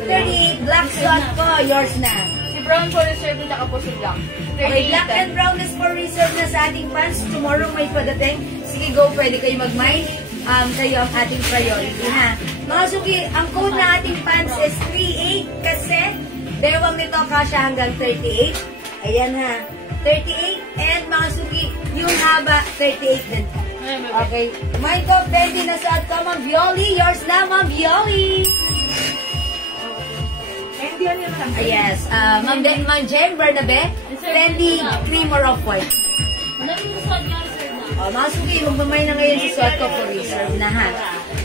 38 black suot ko. Yours na. Si Brown po reserve at po si Black. Okay, black and brown is for reserve na sa ating pants. Tomorrow may padating. Sige, go. Pwede kayo mag-mine. Kayo ang ating priority, ha? Mga suki, ang code na ating pants is 38 kasi bewang nito kasya hanggang 38. Ayan, ha? 38. And mga suki, yung haba, 38 din po. Okay. Mine ko, Fendi na sa ko, Ma'am Violi. Yours na, Ma'am Violi. Fendi yan yung lang. Yes. Ma'am Jen Bernabe. Fendi cream or off-white. Maraming suot niya, sir, na. Mga suki, magmamay na ngayon si suot ko for reserve na, ha?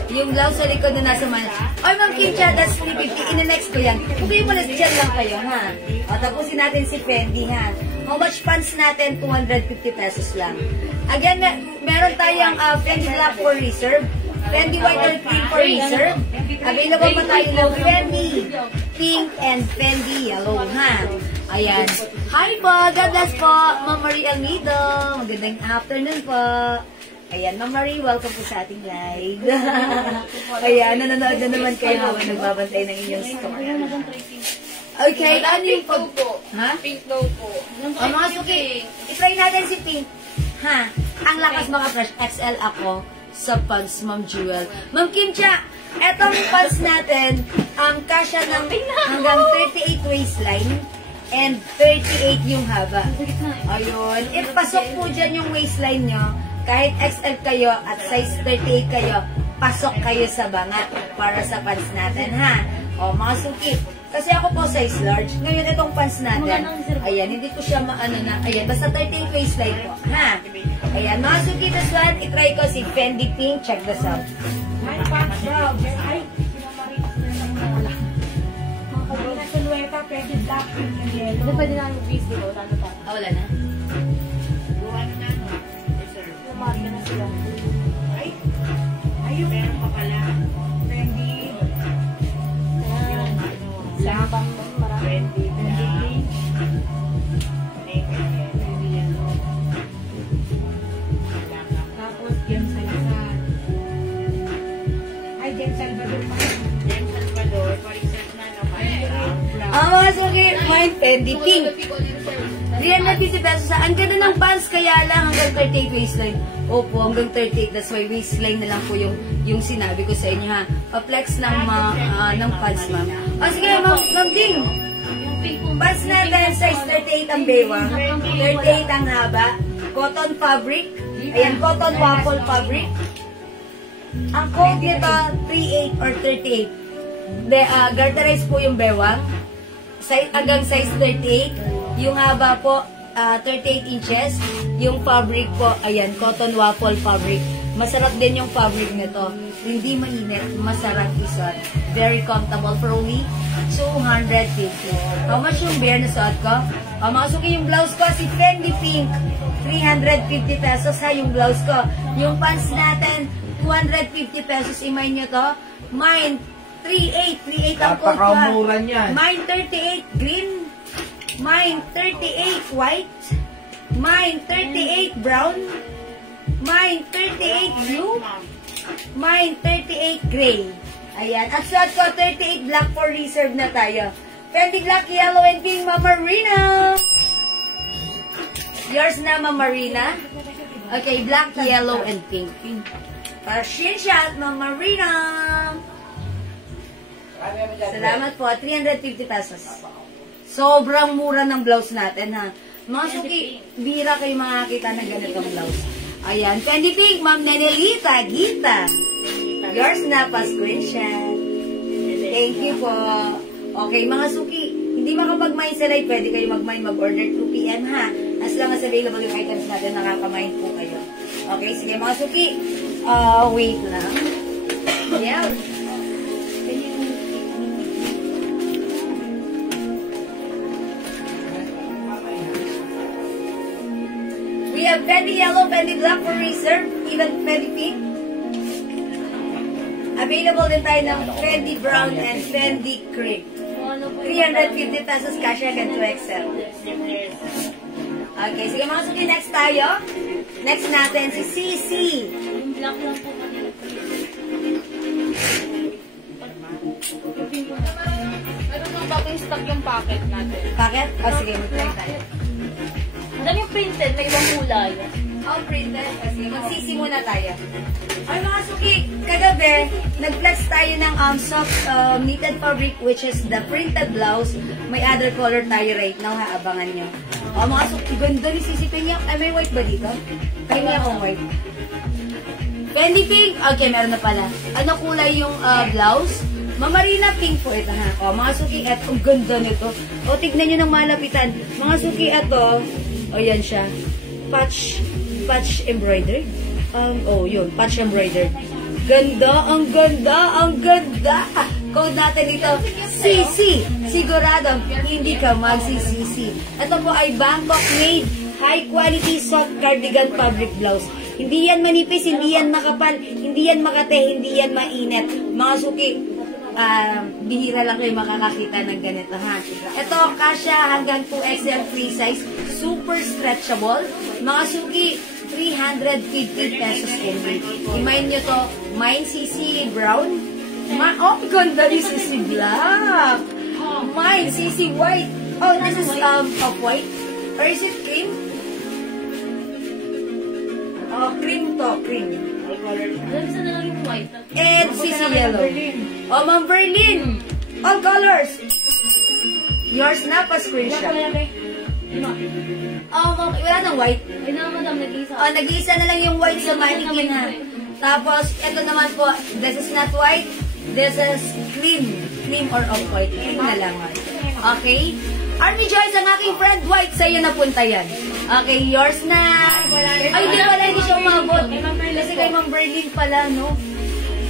Yung blouse sa likod na nasa man. Oy, Ma'am Kim Cha, that's 350. In-next ko yan. Sabihin mo na dyan lang kayo, ha? Tapusin natin si Fendi, ha? How much pants natin? 250 pesos lang. Again, meron tayong Fendi Black for reserve. Fendi White or Cream for reserve. Available pa tayo ng Fendi Pink and Fendi Yellow, ha? Ayan. Hi po! God bless po! Ma'am Marie Almido. Magandang afternoon po. Ayan, Ma'am Marie, welcome po sa ating live. Ayan, nanonood na naman kayo habang nagbabantay ng inyong store. Okay, ano yung pag... Ha? Pink low po. Mga suki, itry natin si Pink. Ha? Ang lakas mga fresh. XL ako sa pants, Ma'am Jewel. Ma'am Kim Cha, etong pants natin, kasya ng hanggang 38 waistline and 38 yung haba. Ayun. If pasok po dyan yung waistline nyo, kahit XL kayo at size 38 kayo, pasok kayo sa bangat para sa pants natin, ha? Mga suki, kasi ako po size large. Ngayon, itong pants natin, ayan, hindi ko siya maano na, ayan, basta 38 waistline po, ha? Ayan, mga suki, this one, itry ko si Fendi Pink, check this out. My pants brown. Ay, mga silueta, Fendi black, pink and yellow. Hindi pwede na mag-base, di ba? Wala na pa. Wala na? Lumari na sila. Ay, ayun. Meron pa pala. Fendi. Black. Fendi. Tapos, Jem Salazar. Ay, Jem Salvador. Jem Salvador. For research na naman. Mga suki, mine Fendi Pink. 350 pesos. Ang ganda ng pants, kaya lang hanggang 38 waistline. Opo, hanggang 38. That's why waistline na lang po yung sinabi ko sa inyo, ha. Pa-flex ng pants, ma'am. O, sige, ma'am Ding. Pants natin, size 38 ang bewang. 38 ang haba. Cotton fabric. Ayan, cotton waffle fabric. Ang code nito, 38 or 38. Garterized po yung bewang. Hanggang size 38. Yung haba po, 38 inches. Yung fabric po, ayan, cotton waffle fabric. Masarap din yung fabric nito. Hindi mainit, masarap isuot. Very comfortable for only 250. How much yung bear na suot ko? Masukin yung blouse ko, si Fendi Pink. 350 pesos ha, yung blouse ko. Yung pants natin, 250 pesos. Imay nyo to. Mine, 38 ang code ko. Mine, 38 green. Mine, 38 white. Mine, 38 brown. Mine, 38 blue. Mine, 38 gray. Ayan. At suot ko, 38 black for reserve na tayo. Fendi black, yellow, and pink, Mama Marina. Yours na, Mama Marina. Okay, black, yellow, and pink. Pasensya at Mama Marina. Salamat po. 350 pesos. Sobrang mura ng blouse natin, ha. Mga suki, bira kayo makakita ng ganitong blouse. Ayan. Fendi Pink, Ma'am Nenelita, Gita. Yours na, pa-screenshot. Thank you po. Okay, mga suki, hindi makapag-mine sa live, pwede kayo mag-mine, mag-order 2 PM, ha. As long as available yung items natin, nakaka-mine po kayo. Okay, sige mga suki. Wait lang. Yeah. We have Fendi Yellow, Fendi Black for reserve, even Fendi Pink. Available din tayo ng Fendi Brown and Fendi Cream. 350 pesos cash agad to XL. Okay, sige mga suki, next tayo. Next natin si Sisi. Yung black lang po kanina. Meron nang bagong stock yung packet natin. Packet? Sige, mag-try tayo. Ano yung printed? May ibang kulay. All printed. Sige, mag-Sisi muna tayo. Ay mga suki, kagabi, nag-flex tayo ng soft knitted fabric, which is the printed blouse. May other color tayo right now, ha, abangan nyo. Mga suki, ganda ni Sisi Peña. Ay, may white ba dito? Peña akong white. Fendi Pink, okay, meron na pala. Ano kulay yung blouse? Mamarina Pink po ito, ha. Mga suki, eto, ang ganda nito. Tignan nyo ng malapitan. Mga suki, eto, yan siya. Patch embroidered. Yun, patch embroidered. Ganda, ang ganda, ang ganda. Code natin dito, CC. Sigurado, hindi ka magsisisi. Ito po ay Bangkok made, high quality soft cardigan fabric blouse. Hindi yan manipis, hindi yan makapal, hindi yan makate, hindi yan mainit. Mga suki, bihira lang kayo makakakita ng ganito, ha. Ito, kasya hanggang 2XL free size, super stretchable. Mga suki, 350 pesos only. I-mine nyo to, mine CC Brown. Ganda ni CC Black. Mine CC White. This is off-white. Or is it cream? Cream to, cream. Isa na lang yung white. And CC Yellow. Ma'am Berlin. All colors. Yours na, pa-screenshot. Wala nang white. Ay na, madam, nag-isa. Nag-iisa na lang yung white sa mannequin, ha. Tapos, ito naman po, this is not white, this is cream. Cream or off-white. Cream na lang. Okay? Army Joyce, ang aking friend white, sa'yo napunta yan. Okay, yours na. Ay, hindi pala, hindi siya umabot. Kasi kay Ma'am Berlin pala, no?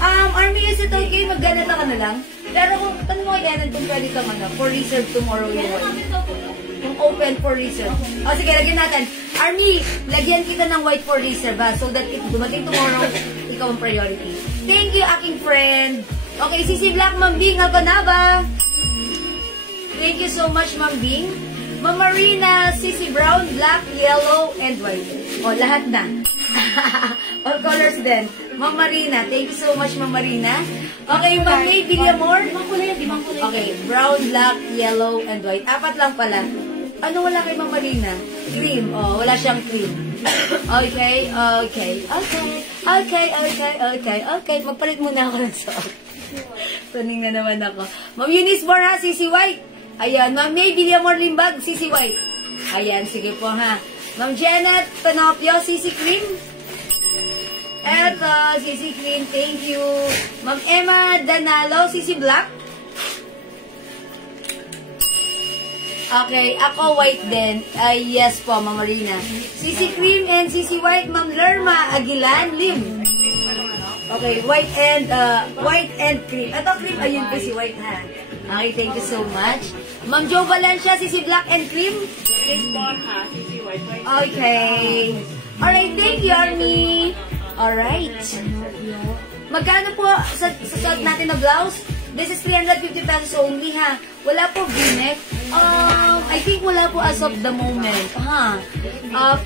Army, is it okay? Magganata ka na lang? Pero kung tanong mo kay Enan kung pwede ka for reserve tomorrow yung white. Yung open for reserve. Sige, lagyan natin. Army, lagyan kita ng white for reserve, ha? So that if dumating tomorrow, ikaw ang priority. Thank you, aking friend. Okay, CC Black, Ma'am Bing, ako na ba? Thank you so much, Ma'am Bing. Ma'am Marina, CC Brown, black, yellow, and white. Lahat na. All colors din. Ma'am Marina, thank you so much, Ma'am Marina. Okay, Ma'am May Villamor. Okay, brown, black, yellow, and white. 4 lang pala. Ano wala kay Ma'am Marina? Cream. Oh, wala siyang cream. Okay. Magpalit muna ako ng suot. Tuning na naman ako. Ma'am Eunice Borja, CC White. Ayan. Ma'am May Villamor Limbag, CC White. Ayan, sige po ha. Ma'am Janet Panopio, CC Cream. Eto, CC Cream, thank you. Ma'am Emma Danalo, CC Black. Okay, ako white din. Yes po, Ma'am Marina. CC Cream and CC White, Ma'am Lerma Aguilan Lim. Okay, white and cream. Ito cream, ayun po si white ha. Okay, thank you so much. Ma'am Jo Valencia, CC Black and Cream. Okay. Alright, thank you, Army. Alright. Magkano po sa suot natin na blouse? This is 350 pesos only ha. Wala po V-neck. I think wala po as of the moment.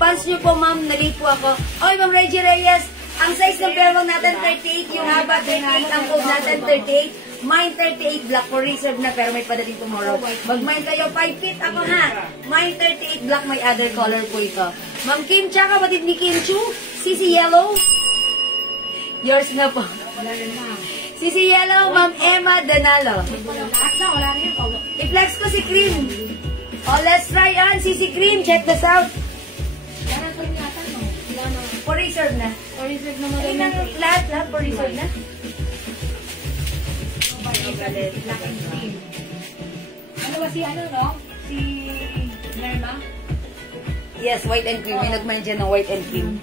Pants nyo po ma'am, nalate po ako. Oy, Ma'am Reggie Reyes, ang size ng perwang natin 38, yung haba 38, ang code natin 38. Mine 38 black for reserve na pero may padating tomorrow. Mag-mine kayo, 5 feet ako ha. Mine 38 black, may other color po ito. Ma'am Kim, tsaka kapatid ni Kim Chu, CC Yellow. Yours na po. CC Yellow, Ma'am Emma Danalo. I-flex ko si Cream. Oh, let's try on CC Cream. Check this out. For reserve na. For reserve na Lahat for reserve na. Ano ba si no? Si Lerma? Yes, white and cream. May nag-mind dyan ng white and cream.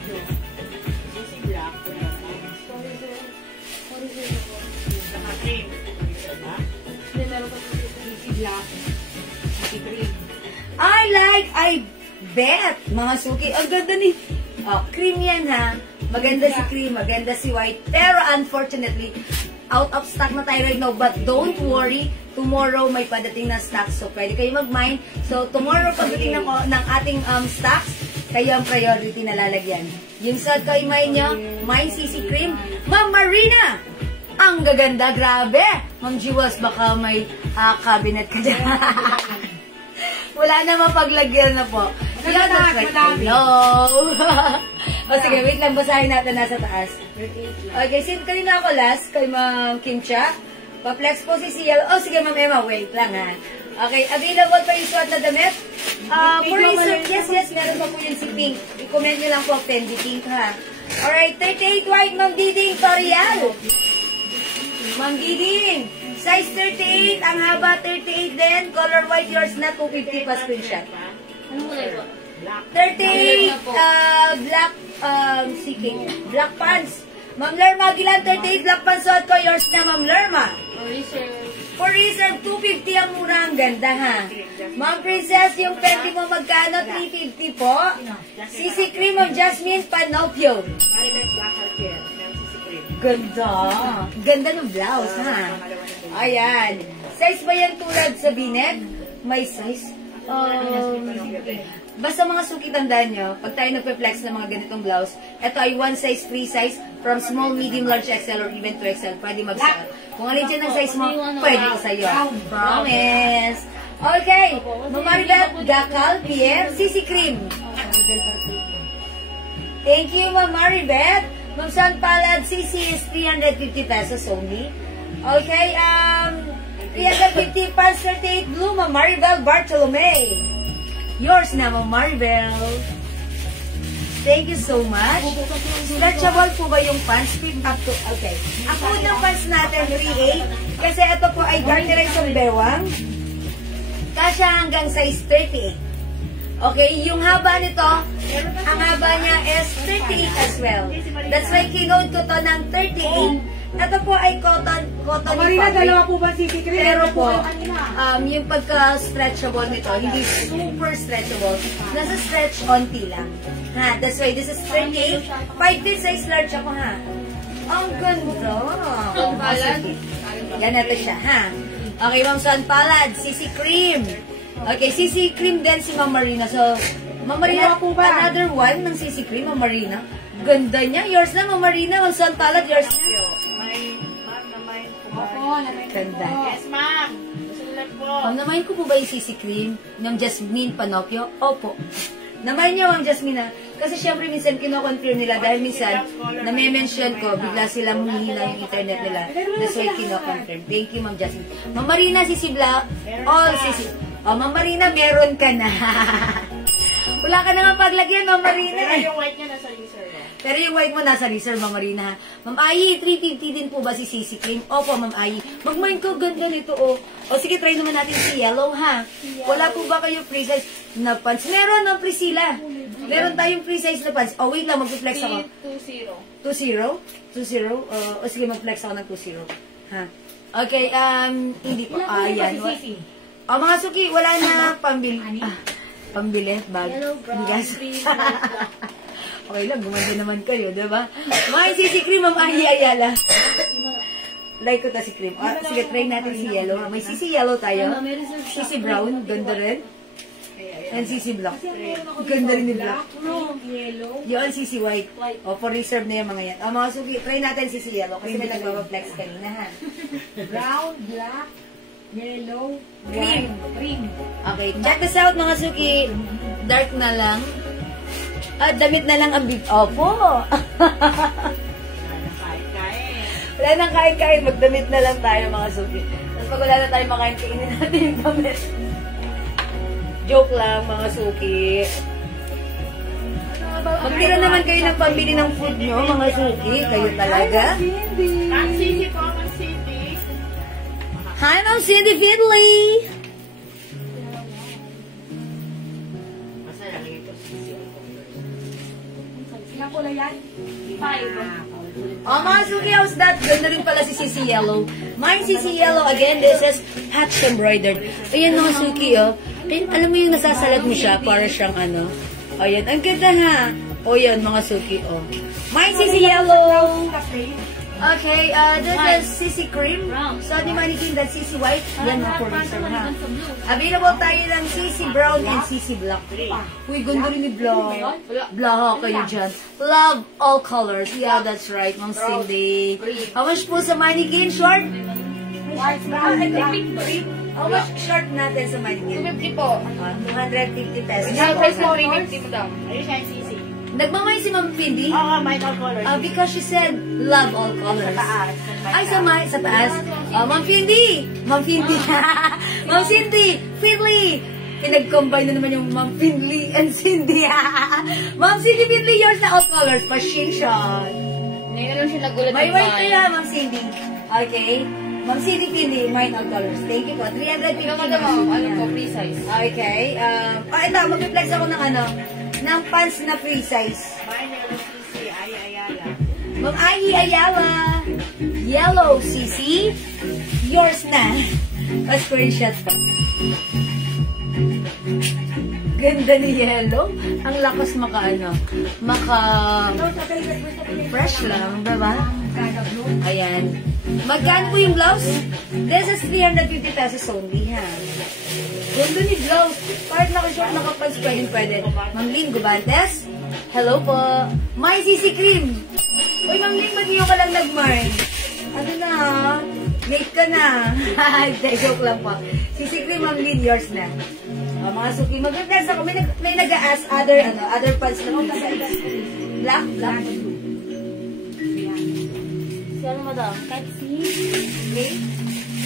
I bet, mga suki. Ang ganda ni... Oh, cream yan ha. Maganda si cream, maganda si white. Pero unfortunately, out of stock na tayo right now. But don't worry, tomorrow may padating na stocks. So, pwede kayo mag-mine. So, tomorrow pagdating ng ating stocks, kayo ang priority na lalagyan. Yung sa kay mine nyo, mine CC Cream. Ma'am Marina! Ang gaganda, grabe! Ma'am Jewels, baka may cabinet ka dyan. Wala na mapaglagyan na po. Yan, that's right. Hello! O sige, wait lang, basahin natin nasa taas. Okay, kanina ako last, kay Ma'am Kim Cha. Pa-flex po si CL. Oh, sige Ma'am Emma, wait lang ha. Okay, available pa yung suot na damit? For research, yes, meron pa po yung si Pink. I-comment nyo lang po, Fendi Pink ha. Alright, 38 white, Ma'am Diding Torial. Ma'am Diding, size 38, ang haba 38 din, color white, yours na 250 pa screenshot. Anong kulay po? 38, black pants. Ma'am Lerma Aguilan, 38 black pants, suot ko, yours na Ma'am Lerma. For reserve, 250 ang mura, ang ganda ha. Ma'am Princess, yung penti mo magkano? 350 po. CC Cream of Jasmine Panopio. Ganda. Ganda ng blouse ha. Ayan. Size ba yan tulad sa binet? May size? Basta mga suki, tandaan nyo, pag tayo nagpe-flex ng mga ganitong blouse, ito ay one size, free size, from small, medium, large, XL, or even 2XL. Pwede mag-suot. Kung alin dyan ang size mo, pwede ko sa'yo. Promise! Okay. Ma'am Maribel Gakal, Pierre, CC Cream. Thank you, Ma'am Maribel. Ma'am San Palad, CC is 350 pesos only. Okay, 350 pants, 38 blue, Ma'am Maribel Bartolome. Yours na, Ma'am Maribel. Thank you so much. Stretchable po ba yung pants? Up to, okay. Ang code ng pants natin, 38. Kasi ito po ay garterize ng bewang. Kasya hanggang size 38. Okay, yung haba nito, ang haba niya is 38 as well. That's why kinode ko to ng 38. Ito po ay cotton Marina, fabric. dalawa po ba si Secret? Pero po, yung pagka-stretchable nito, hindi super stretchable. Nasa stretch onti lang. Ha, that's why this is 38. 5 feet size large ako ha. Ang ganda. Yan natin siya ha. Okay, Ma'am San Palad, CC Cream. Okay, CC Cream din si Ma'am Marina. So, Ma'am Marina, another one ng CC Cream, Ma'am Marina. Ganda niya. Yours na, Ma'am Marina. Ma'am San Palad, yours na. Ganda. Yes, ma'am. Namayin ko po ba yung CC cream ng Jasmine Panopio? Opo. Namayin niyo ang Jasmine na. Kasi syempre minsan kino-confirm nila dahil minsan na-mention ko, bigla silang humihina yung internet nila. That's why kino-confirm. Thank you, Ma'am Jasmine. Ma'am Marina, CC Black. All CC. Oh, Ma'am Marina, meron ka na. Wala ka na nga paglagyan, Ma'am Marina. Pero yung white niya nasa user mo. Pero yung white mo nasa reserve, Ma'am Marina. Ma'am Ai, 350 din po ba si CC Cream? Opo, Ma'am Ai. Mag-mind ko, ganda nito, oh. O sige, try naman natin si yellow, ha? Wala po ba kayo free size na pants? Meron, Ma'am Priscilla. Meron tayong free size na pants. Oh, wait lang, mag-flex ako. 2-0. 2-0? 2-0? O sige, mag-flex ako ng 2-0. Ha? Okay, hindi po. Yan. O, mga suki, wala na pambili. Pambili, bag. Yellow, brown, Bigas. green, black. Okay lang, gumanda naman kayo, diba? Mga CC Cream, Ma'am Ahi Ayala. Like ko ta si Cream. Sige, try natin si Yellow. May CC Yellow tayo. CC Brown, ganda rin. And CC Black. Ganda rin ni Black. Yun, CC White. O, for reserve na yung mga yan. Mga suki, try natin CC Yellow kasi may nagbabaplex kanina, ha? Brown, black, yellow, Green. green. Okay, check this out, mga suki. Dark na lang. Damit na lang ang big. Opo. Wala nang kain-kain. Magdamit na lang tayo, mga suki. Tapos pag wala na tayo makain, kainin natin yung damit. Joke lang, mga suki. Magtira naman kayo ng pambili ng food nyo, mga suki. Kayo talaga. Ang Cindy po, ang Cindy. Hi, Ma'am Cindy Fiddly! Ilang kulay yan? 5. Mga suki, how's that? Ganda rin pala si CC Yellow. Mine CC Yellow, again, this is hatch embroidered. Ayan, mga suki, oh. Ayan, alam mo yung nasasalat mo siya, para siyang ano. Ayan, ang ganda ha. O yan, mga suki, oh. Mine CC Yellow. Okay, this is CC Cream. So, ni Mannequin, that's CC White. Yan, mga for reserve, ha. Available tayo ng CC Brown and CC Black. Uy, ganda rin ni Black. Black ha, kayo dyan. Love all colors. Yeah, that's right, Ma'am Cindy. How much po sa Mannequin? Short? White, brown, black. How much short natin sa Mannequin? 250 po. 250 pesos. Isang price mo 350 mo daw. Ayun siya yung CC. Nagmamay si Ma'am Cindy? Oo, might all colors. Because she said, love all colors. Taas. Ay, sa taas. Ma'am Cindy! Ma'am Cindy! Ma'am Cindy! Finley! Pinag-combine na naman yung Ma'am Finley and Cindy. Ma'am Cindy Finley, yours na all colors. Passion. Ngayon lang siya nagulat. May white ka na, Ma'am Cindy. Okay? Ma'am Cindy Finley, mine all colors. Thank you po. 350 Ano po, free size. Okay. Ito, mag-reflex ako ng pants na free size. Mine yellow CC, ay Ayala. Ma'am Ai Ayala, yellow CC, yours na. Pa-screenshot pa. Ganda ni yellow. Ang lakas fresh lang, diba? Ayan. Magkano po yung blouse? This is 350 pesos only, ha? Ganda ni blouse. Part naka-short, naka-pants, pwede. Ma'am Lynn Gubantes, hello po. My CC Cream. Uy, Ma'am Lynn, ba't ngayon ka lang nag-mark? Ano na, late ka na. Joke lang po. CC Cream, Ma'am Lynn, yours na. Mga suki, mag-reflex ako. May nag-a-ask other pants na po. Black. Si ano, madam? Kahit si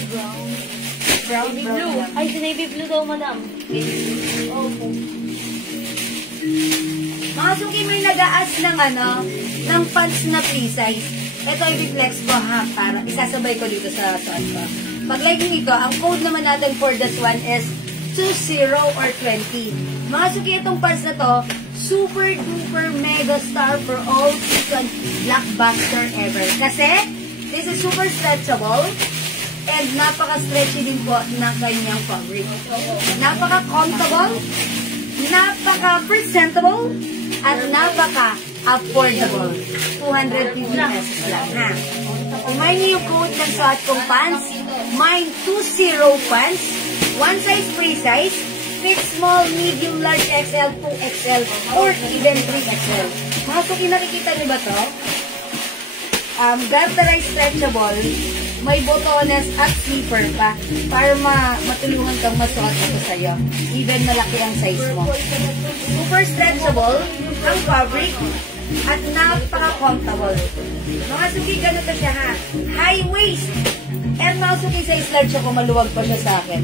Okay. Brown, blue. Ay, si navy blue daw, madam. Opo. Mga suki, may nag-a-ask ng pants na free size. Ito, i-reflex ko ha, para isasabay ko dito sa suot ko. Pag-like nyo ang code naman natin for this one is 20 or 20. Mga suki, itong pants na to, super duper mega star for all season blockbuster ever. Kasi, this is super stretchable and napaka-stretchy din po ng kanyang fabric. Napaka-comfortable, napaka-presentable, at napaka-affordable. 250 pesos lang, ha? Kumain niyo yung code ng suot kong pants, mine 20 pants, one size free size, fit small, medium, large, XL, 2XL, or even 3XL. Mga suki, nakikita niyo ba to? Galvanized stretchable, may botones at zipper pa para matulungan kang masuot ito sa'yo. Even malaki ang size mo. Super stretchable ang fabric at napaka-comfortable. Mga suki, ganito siya ha. High waist. And mga suki, size large ako, maluwag pa siya sa akin.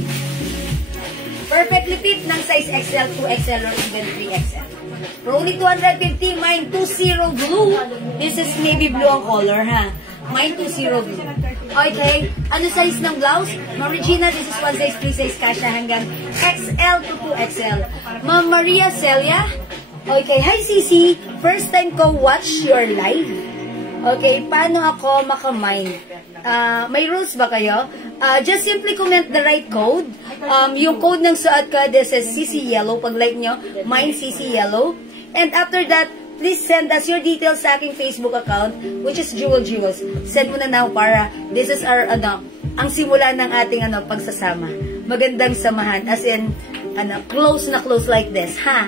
Perfectly fit ng size XL, 2XL, or even 3XL. For only 250, mine 20 blue. This is navy blue ang color, ha? Mine 20 blue. Okay, ano size ng blouse? Ma'am Regina, this is one size, 3 size kasha hanggang XL to 2XL. Ma'am Maria Celia. Okay, hi Cici. First time ko watch your live. Okay, paano ako makamine? May rules ba kayo? Just simply comment the right code. Yung code ng suot ko, this is CC Yellow. Pag like nyo, mine CC Yellow. And after that, please send us your details sa aking Facebook account, which is Jewel Jewels. Send mo na now para this is our, ang simula ng ating pagsasama. Magandang samahan. As in, close na close like this, ha?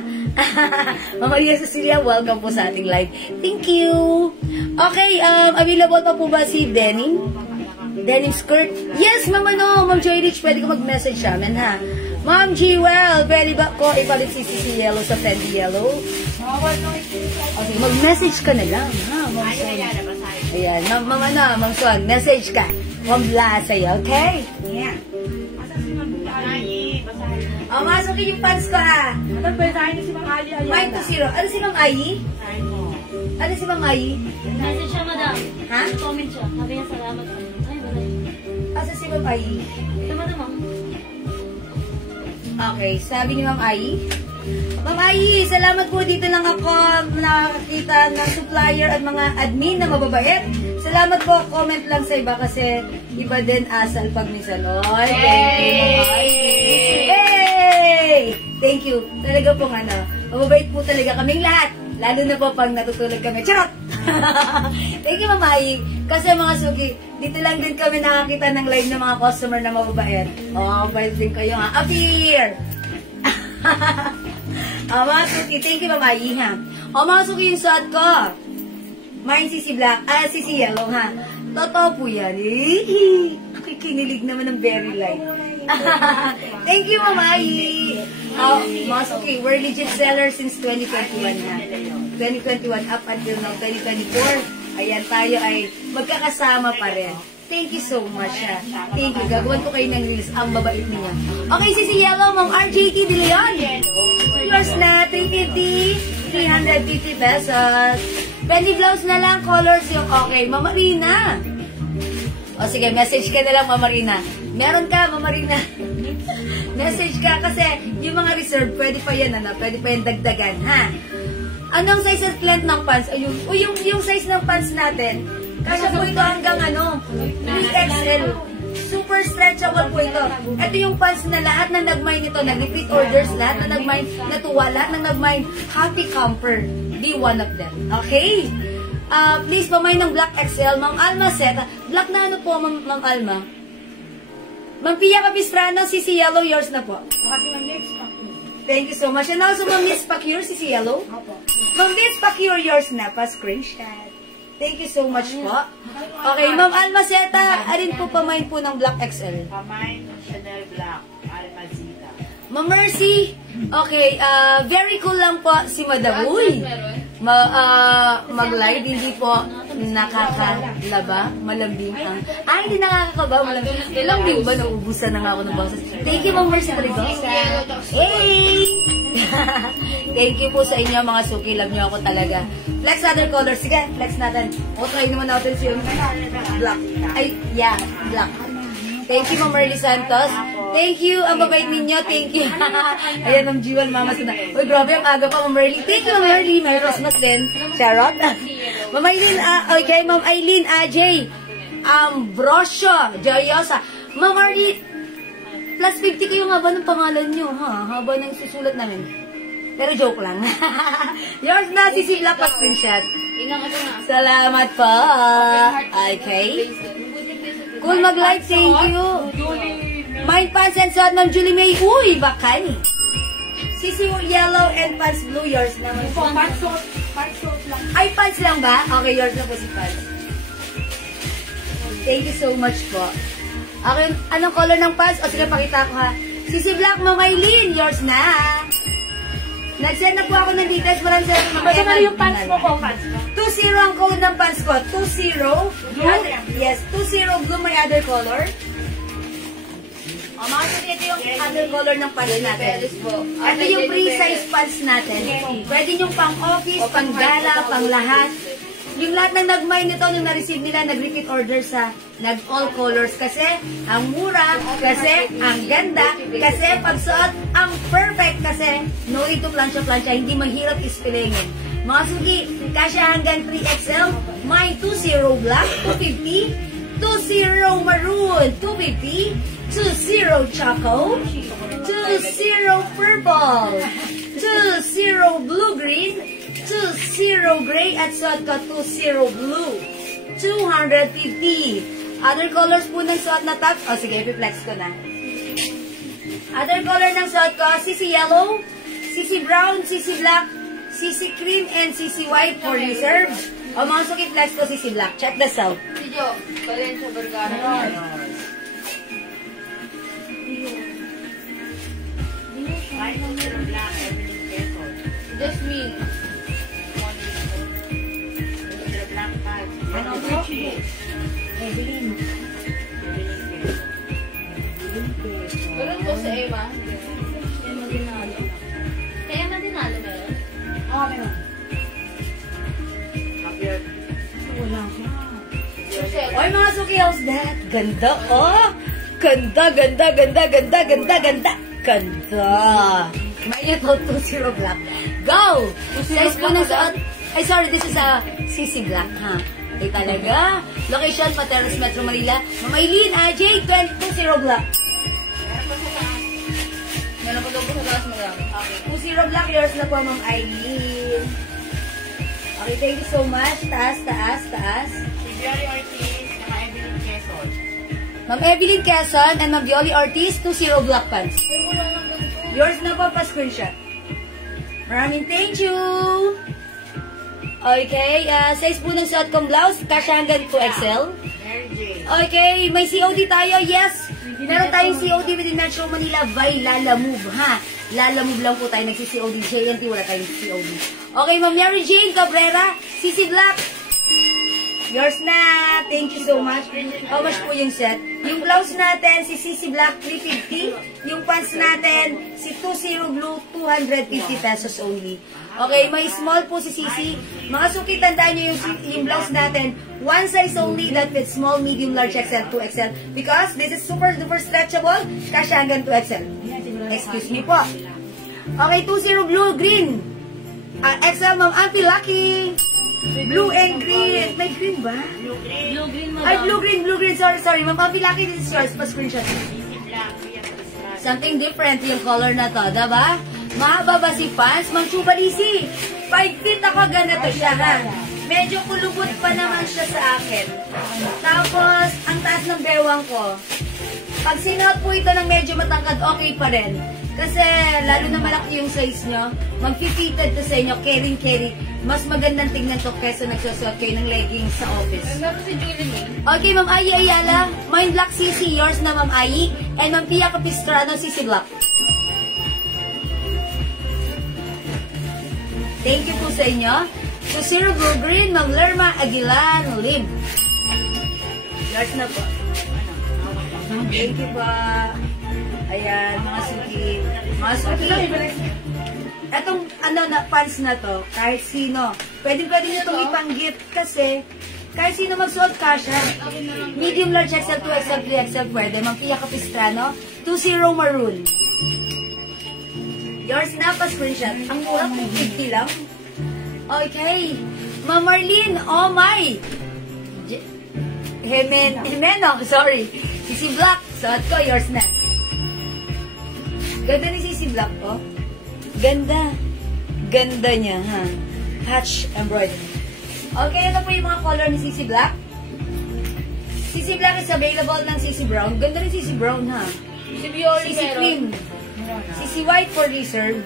Mama Maria Cecilia, welcome po sa ating live. Thank you. Okay, available pa po ba si Denim? Denim skirt? Yes, Mama no. Ma'am Joy Rich, pwede ko mag-message sa amin, ha? Ma'am Jewel, pwede ba ko ipalit si CC Yellow sa Fendi Yellow? Okay, mag-message ka na lang, ha? Ma'am Swan. Ayan, Ma'am Swan, message ka. Wambla sa'yo, okay? Yeah. Masukin yung pants ko, ha? Ito, pwede si Mang Ali. Mine to 0. Ano si Mang Ayi? Ano si Mang Ayi? Message siya, madam. Ha? Comment siya. Sabi niya, salamat. Ay, wala. Asa si Mang Ayi? Ito, madam. Okay, sabi ni Ma'am Ayi. Ma'am Ayi, salamat po. Dito lang ako nakakita ng supplier at mga admin na mababait. Salamat po. Comment lang sa iba kasi iba din asal pag may saloy. Thank you, Ma'am Ayi. Hey! Thank you. Talaga pong mababait po talaga kaming lahat. Lalo na po pag natutulog kami. Charot! Thank you, Ma'am Ayi. Kasi mga suki, dito lang din kami nakakita ng live ng mga customer na mababait. Oh, bait din kayo ha. Appear! Mga suki, thank you, Ma'am Ayi ha. Mga suki, yung suot ko. Mine CC Black, CC Yellow ha. Totoo po yan. Kinilig naman ng very light. Thank you, Ma'am Ayi. Mga suki, we're legit sellers since 2021 ha. 2021 up until now, 2024. Ayan, tayo ay magkakasama pa rin. Thank you so much, ha. Thank you. Gagawin ko kayo ng reels. Ang babait niya. Okay, CC Yellow, Ma'am RJT De Leon. Yours na, 350, 350 pesos. Penny blouse na lang, colors yung okay. Ma'am Marina. O sige, message ka na lang, Ma'am Marina. Meron ka, Ma'am Marina. Message ka kasi yung mga reserve, pwede pa yan, pwede pa yan dagdagan, ha. Anong size at length ng pants? Ayun. O yung size ng pants natin, kasi po ito hanggang 3XL. Super stretchable po ito. Ito yung pants na lahat na nag-mine ito, nag-repeat orders, lahat na nag-mine, natuwa, lahat na nag-mine, happy camper. Be one of them. Okay? Please, pamay ng Black XL, Ma'am Alma Seta. Black na ano po, Ma'am Alma? Ma'am Pia Capistrano, CC Yellow, yours na po. Kasi ng next pack. Thank you so much. And also, Ma'am Miss Pacure, CC Yellow. Ma'am Miss Pacure, yours na pa. Screenshot. Thank you so much po. Okay, Ma'am Alma Seta, alin po pamain po ng Black XL? Pamain ng Chanel Black, Almazita. Ma'am Mercy, okay, very cool lang po si Madam. Uy, mag-live, hindi po nakakalaba, malambing ang... hindi nakakakaba, malambing ba? Nauubusan na nga ako ng boses. Thank you, Ma'am Mercy Trigosa. Hey! Thank you po sa inyo, mga suki. Love nyo ako talaga. Flex other colors. Sige, flex natin. Try naman natin siya. Black. Ay, yeah, black. Thank you, Ma'am Merly Santos. Thank you, ang babait ninyo. Thank you. Ayan, Ma'am Jewel, Mama Suna. Uy, grabe, ang aga pa, Ma'am Merly. Thank you, Ma'am Merly. May Christmas din. Charot. Ma'am Aileen, okay, Ma'am Aileen, Ajay. Ambrosio, Joyosa. Ma'am Merly, plus 50 kayo nga ba ng pangalan nyo, ha? Haba ng susulat namin. Pero joke lang. Yours na, Sisi Black pa screenshot. Salamat po. Okay. Cool mag-like, thank you. Mine pants and suot, Ma'am Julie May. Uy, bakay. Sisi Yellow and pants blue, yours naman. Pants lang. Ay, pants lang ba? Okay, yours na po si pants. Thank you so much po. Akin, anong color ng pants? O sige, pakita ko ha. Sisi Black, Ma'am Aileen, yours na. Nag-send na po ako ng details. Maraming salamat, Ma'am Basta Aileen. yung pants mo ko, pants mo. 20 ang code ng pants ko. 20. Blue? Yes, 20 blue, may other color. O, mga kasi ito yung other color ng pants natin. Ito yung free size pants natin. Pwede yung pang-office, pang-gala, pang-lahat. Yung lahat ng nag-buy nito, yung na-receive nila, nag-repeat order sa nag-all colors. Kasi ang mura, kasi ang ganda, kasi pagsuot, ang perfect. Kasi no need to plancha-plancha, hindi mahirap ispilingin. Mga suki, kasya hanggang 3XL, may 20 black, 250, 20 maroon, 250, 20 choco, 20 purple, 20 blue-green, 20 gray at suot ko 20 blue. 250. Other colors po ng suot na tops. O sige, i-flex ko na. Other color ng suot ko, CC yellow, CC brown, CC black, CC cream, and CC white for reserve. O mga suki, flex ko CC black. Check this out. Video, Valencia Vergara. Just me. Evelyn. Pero po sa Emma. Emma Dinalo. Kaya Emma Dinalo meron? Oo, meron. Wala ka. Kasi, Oy mga suki, how's that? Ganda, oh! Ganda, ganda, ganda, ganda, ganda, ganda. Ganda. May ito, 20 black. Go! Size po ng suot. Ay, sorry, this is a CC black, ha? Ay, talaga. Location, Pateros, Metro Manila. Ma'am Aileen, AJ, 20 black. meron ko daw po sa taas marami. Okay. 20 black, yours na po, Ma'am Aileen. Okay, thank you so much. Taas, taas, taas. Si Jerry Ortiz, saka Evelyn Quezon. Ma'am Evelyn Quezon and Ma'am Violi Ortiz, 20 black pants. Pero wala nang ganito. Yours na po, pa-screenshot. Maraming thank you! Okay, size po ng suot kong blouse, kasya hanggang 2XL. Mary Jane. Okay, may COD tayo, yes! Meron tayong COD within Metro Manila by Lala Move, ha? Lala Move lang po tayo nagsi-COD. JNT, wala tayong COD. Okay, Ma'am Mary Jane Cabrera, CC Black. Yours na. Thank you so much. How much po yung set? Yung blouse natin, si CC Black, 350. Yung pants natin, si 20 Blue, 250 pesos only. Okay, may small po si CC. Mga suki, tandaan nyo yung blouse natin. One size only that fits small, medium, large, XL, 2XL. Because this is super duper stretchable, kasya hanggang 2XL. Excuse me po. Okay, 20 Blue, green. XL, Ma'am Auntie Lucky. Blue and green. May green ba? Blue-green mo Ay, blue-green. Sorry. Ma'am Auntie Lucky, this is yours. Pa-screenshot. Something different yung color na to, diba? Mahaba ba si pants? Ma'am Chubalisi, 5 feet ako, ganito siya, ha? Medyo kulubot pa naman siya sa akin. Tapos, ang taas ng bewang ko. Pag sinuot po ito ng medyo matangkad, okay pa rin. Kasi, lalo na malaki yung size nyo, mag-fitted to sa inyo, carry. Mas magandang tingnan to kesa nagsusuot kayo ng leggings sa office. Meron si Julie eh. Okay, Ma'am Ayi Ayala, Mind Black CC, yours na Ma'am Ayi, and Ma'am Pia Capistrano, CC Black. Thank you po sa inyo. To Zero Blue Green, Ma'am Lerma Aguilan, Lib. Yours na po. Thank you po. Ayan, mga suki. Mga suki. Etong pants na to, kahit sino. Pwede nyo itong ipang-gift kasi kahit sino magsuot kasha. Medium, large, XL, 2XL, 3XL pwede. Ma'am Pia Capistrano, 20 maroon. Yours na pa screenshot. Ang mura, 250 lang. Okay. Ma'am Marlene, oh my! Himeno, sorry. Sisi Black, suot ko, yours na. Ganda ni Sisi Black, oh. Ganda. Ganda niya, ha? Hatch embroidery. Okay, ito po yung mga color ni Sisi Black. Sisi Black is available ng Sisi Brown. Ganda rin Sisi Brown, ha? Si Violi Sisi meron. Cream. CC White for reserve.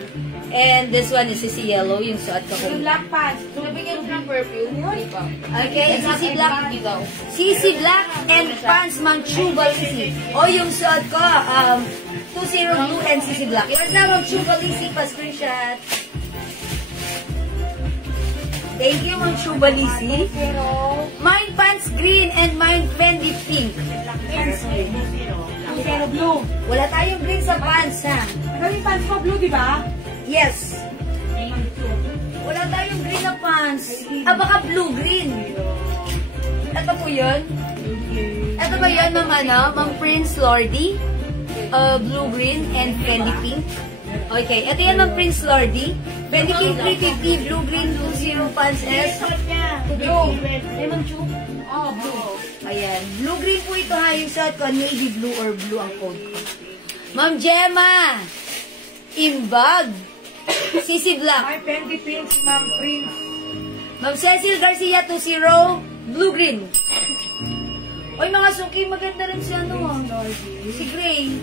And this one is CC Yellow, yung suot ko. Yung black pants. Nabigyan ko ng perfume. Di ba? Okay, CC Black. Ikaw. CC Black and pants Mang Chubalisi. O yung suot ko, 20 blue and CC Black. Yours na Mang Chubalisi, pa-screenshot. Thank you, Mang Chubalisi. Mine pants green and mine Fendi pink. Pants green. Pero blue. Wala tayong green sa pants, ha? Ano yung pants mo? Blue, di ba? Yes. Wala tayong green na pants. Baka blue-green. Ito po yun. Ito ba yun, Ma'am Prince Lordy? Blue-green and Fendi pink. Okay, ito yan, Ma'am Prince Lordy. Fendi pink 350, blue-green 20 pants S. Blue. Lemon Chu. Oh, blue. Ayan. Blue-green po ito ha. Yung suot ko, navy blue or blue ang code ko. Ma'am Gemma! Imbag! CC Black. Ay, Fendi pink, Ma'am Prince. Ma'am Cecil Garcia 20, blue-green. Oy, mga suki, maganda rin si si Gray.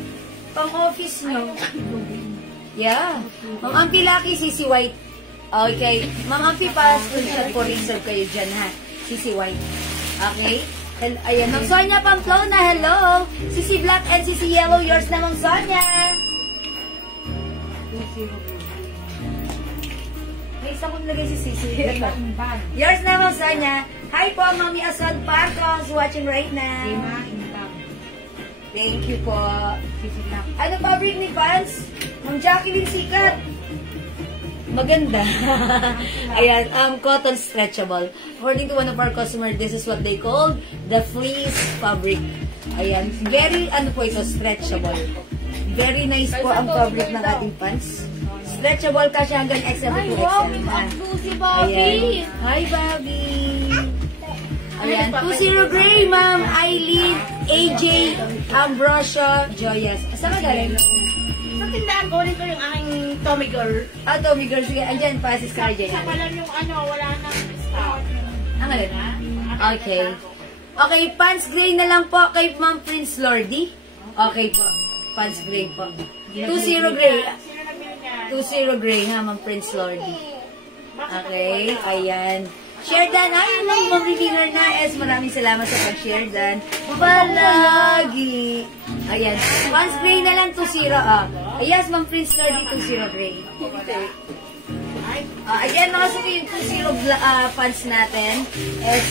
Pang-office nyo. Yeah. Ma'am Ampi Lucky, CC White. Okay. Ma'am Ampi pa, screenshot po reserve kayo dyan ha. CC White. Okay. Ayan, Ma'am Sonia Pamplona, hello. CC Black and CC Yellow, yours na, Ma'am Sonia. May isa kong lagay si CC. Yours na, Ma'am Sonia. Hi po, Mami Asal Parcos, watching right now. Thank you po. Ano fabric ni pants? Ma'am Jacqueline Sikat. Maganda. Ayan, cotton stretchable. According to one of our customers, this is what they call the fleece fabric. Ayan, very, po ito, stretchable. Very nice po ang fabric ng ating pants. Stretchable kasi hanggang XL to XL. Si Bobby. Ayan. Hi, Bobby. Ayan, 20 gray, Ma'am Eileen, AJ, Ambrosio, Joyas. Saan ka galing? Sa tindahan ko rin ko yung aking Tommy Girl. Tommy Girl, sige, andyan pa si Scar J. Sa pala yung wala nang stock. Ang alin? Okay. Okay, pants gray na lang po kay Ma'am Prince Lordy. Okay po, pants gray po. 20 gray. 20 gray ha, Ma'am Prince Lordy. Okay, ayan. Share dan. Ayun lang, mag-winner na. Maraming salamat sa pag-share dan. Palagi. Ayan. Pants gray na lang 20. Yes, Ma'am Prince Lordy, 20 gray. Ayan, mga suki, yung 20 pants natin is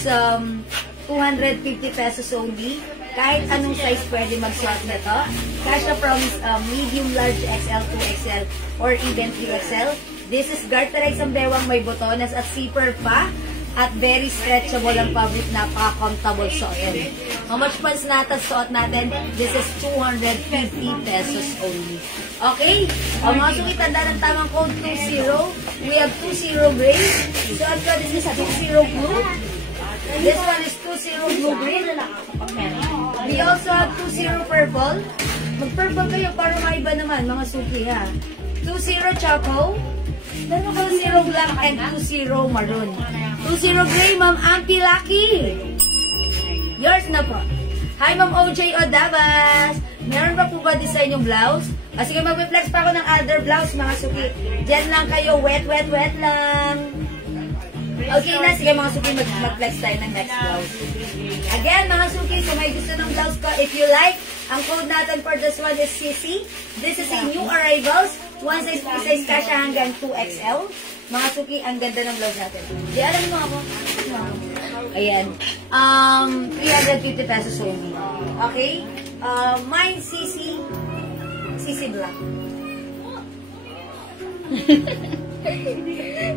250 pesos only. Kahit anong size pwede mag-swap na to. Kasha from medium, large, XL, 2XL, or even 3XL. This is Garterize ang bewang may botones at zipper pa. At very stretchable ang fabric, napaka-comfortable suotin. How much pants natin suot natin? This is 250 pesos only. Okay? Mga suki, tanda ng tamang code 20. We have 20 gray. Suot ko, this is 20 blue. This one is 20 blue green. We also have 20 purple. Mag-purple kayo para maiba naman, mga suki ha. 20 choco. 20 black and 20 maroon. 20 gray, Ma'am Ampi Lucky. Yours na po. Hi, Ma'am OJ Odabas. Meron pa po ba design yung blouse? Sige, mag-flex pa ako ng other blouse, mga suki. Diyan lang kayo. Wet lang. Okay na. Sige, mga suki, mag-flex tayo ng next blouse. Again, mga suki, kung may gusto ng blouse ko, if you like, ang code natin for this one is CC. This is a new arrivals. One size, two size kasha hanggang 2XL. Mga suki, ang ganda ng blouse natin. Di, alam mo ako. Ayan. 350 pesos only. Okay? Mine CC. CC Black.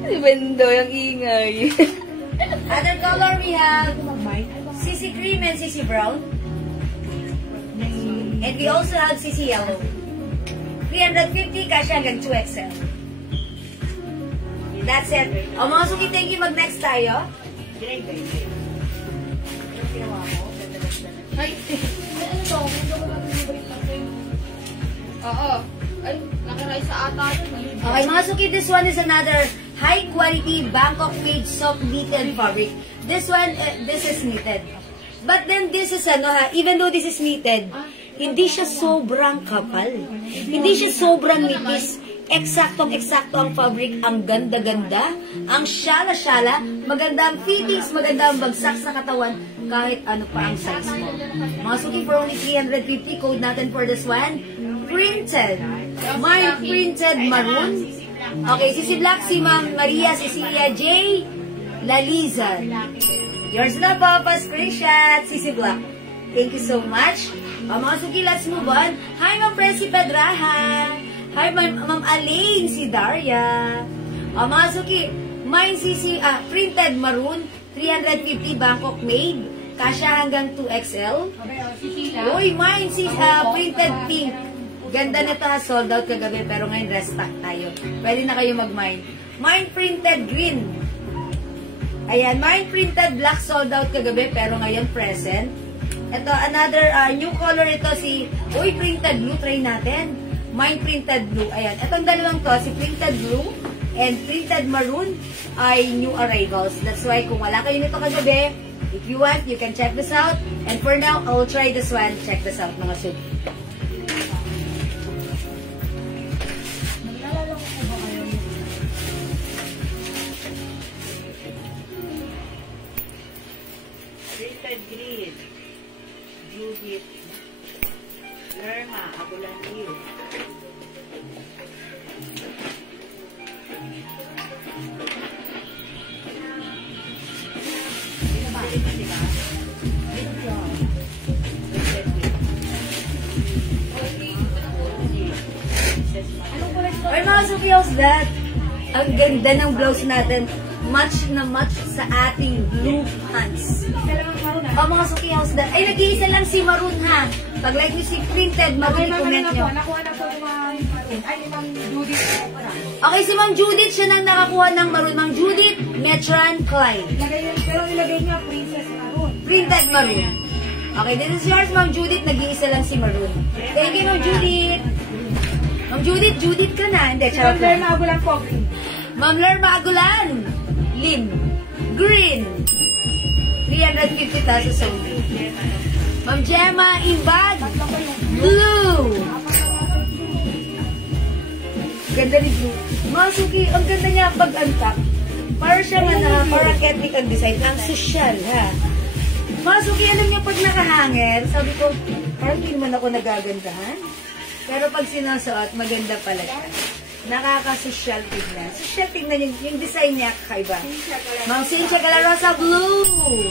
Si Bendo, yung ingay. Other color we have CC Cream and CC Brown. And we also have CC Yellow. 350 kasha hanggang 2XL. That's it. Mga suki, thank you. Mag-next tayo. Ay, ano to? Oo. Ay, nakiray sa ata. Okay, mga suki, this one is another high quality Bangkok Fade soft knitted fabric. This one, this is knitted. But then this is even though this is knitted, Hindi siya sobrang kapal. Hindi siya sobrang nipis. Eksaktong-eksakto ang fabric. Ang ganda-ganda. Ang syala-syala. Maganda ang fittings. Maganda ang bagsak sa katawan. Kahit ano pa ang size mo. Mga suki for only 350. Code natin for this one. Printed. May printed maroon. Okay, Sisi Black, si Ma'am Maria Cecilia J. Lalizan. Yours na po, pa-screenshot, Sisi Black. Thank you so much. Mga suki, let's move on. Hi, Ma'am Presi Pedraha. Hi, Ma'am Aling, si Daria. Mga suki, mine Sisi, printed maroon, 350 Bangkok made. Kasya hanggang 2XL. Uy, mine si printed pink. Ganda nito ha, sold out kagabi, pero ngayon restock tayo. Pwede na kayo mag-mine. Mine printed green. Ayan, mine printed black, sold out kagabi, pero ngayon present. Ito, another new color ito, uy, printed blue, try natin. Mine printed blue. Ayan, itong dalawang to, si printed blue and printed maroon ay new arrivals. That's why kung wala kayo nito kagabi, if you want, you can check this out. And for now, I will try this one. Check this out, mga sub. Printed green, Judith, Lerma, Abulan Hill. Ay, mga suki, how's that? Ang ganda ng blouse natin. Match na match sa ating blue pants. O, mga suki, how's that? Ay, nag-iisa lang si Maroon, ha? Pag like nyo si printed, Maroon, i-comment nyo. Nakuha na po ni Maroon. Ay, ni Ma'am Judith. Okay, si Ma'am Judith, siya nang nakakuha ng Maroon. Ma'am Judith, Metran Klein. Pero ilagay niyo Princess Maroon. Printed Maroon. Okay, this is yours, Ma'am Judith. Nag-iisa lang si Maroon. Thank you, Ma'am Judith. Ma'am Judith, Judith ka na. Hindi, charot Ma'am lang. Lerma Agulan po. Ma'am Lerma Agulan. Lin. Green. 350 pesos only. Ma'am Gemma Imbag. Blue. Ganda ni Blue. Mga suki, ang ganda niya pag-unpack. Para siya parang ethnic ang design. Ang social, ha? Mga suki, alam niyo, pag nakahanger, sabi ko, parang hindi naman ako nagagandahan. Pero pag sinusuot, maganda pala siya. Nakaka-social tignan. Social tignan yung design niya, kakaiba. Ma'am Cynthia Galarosa, blue!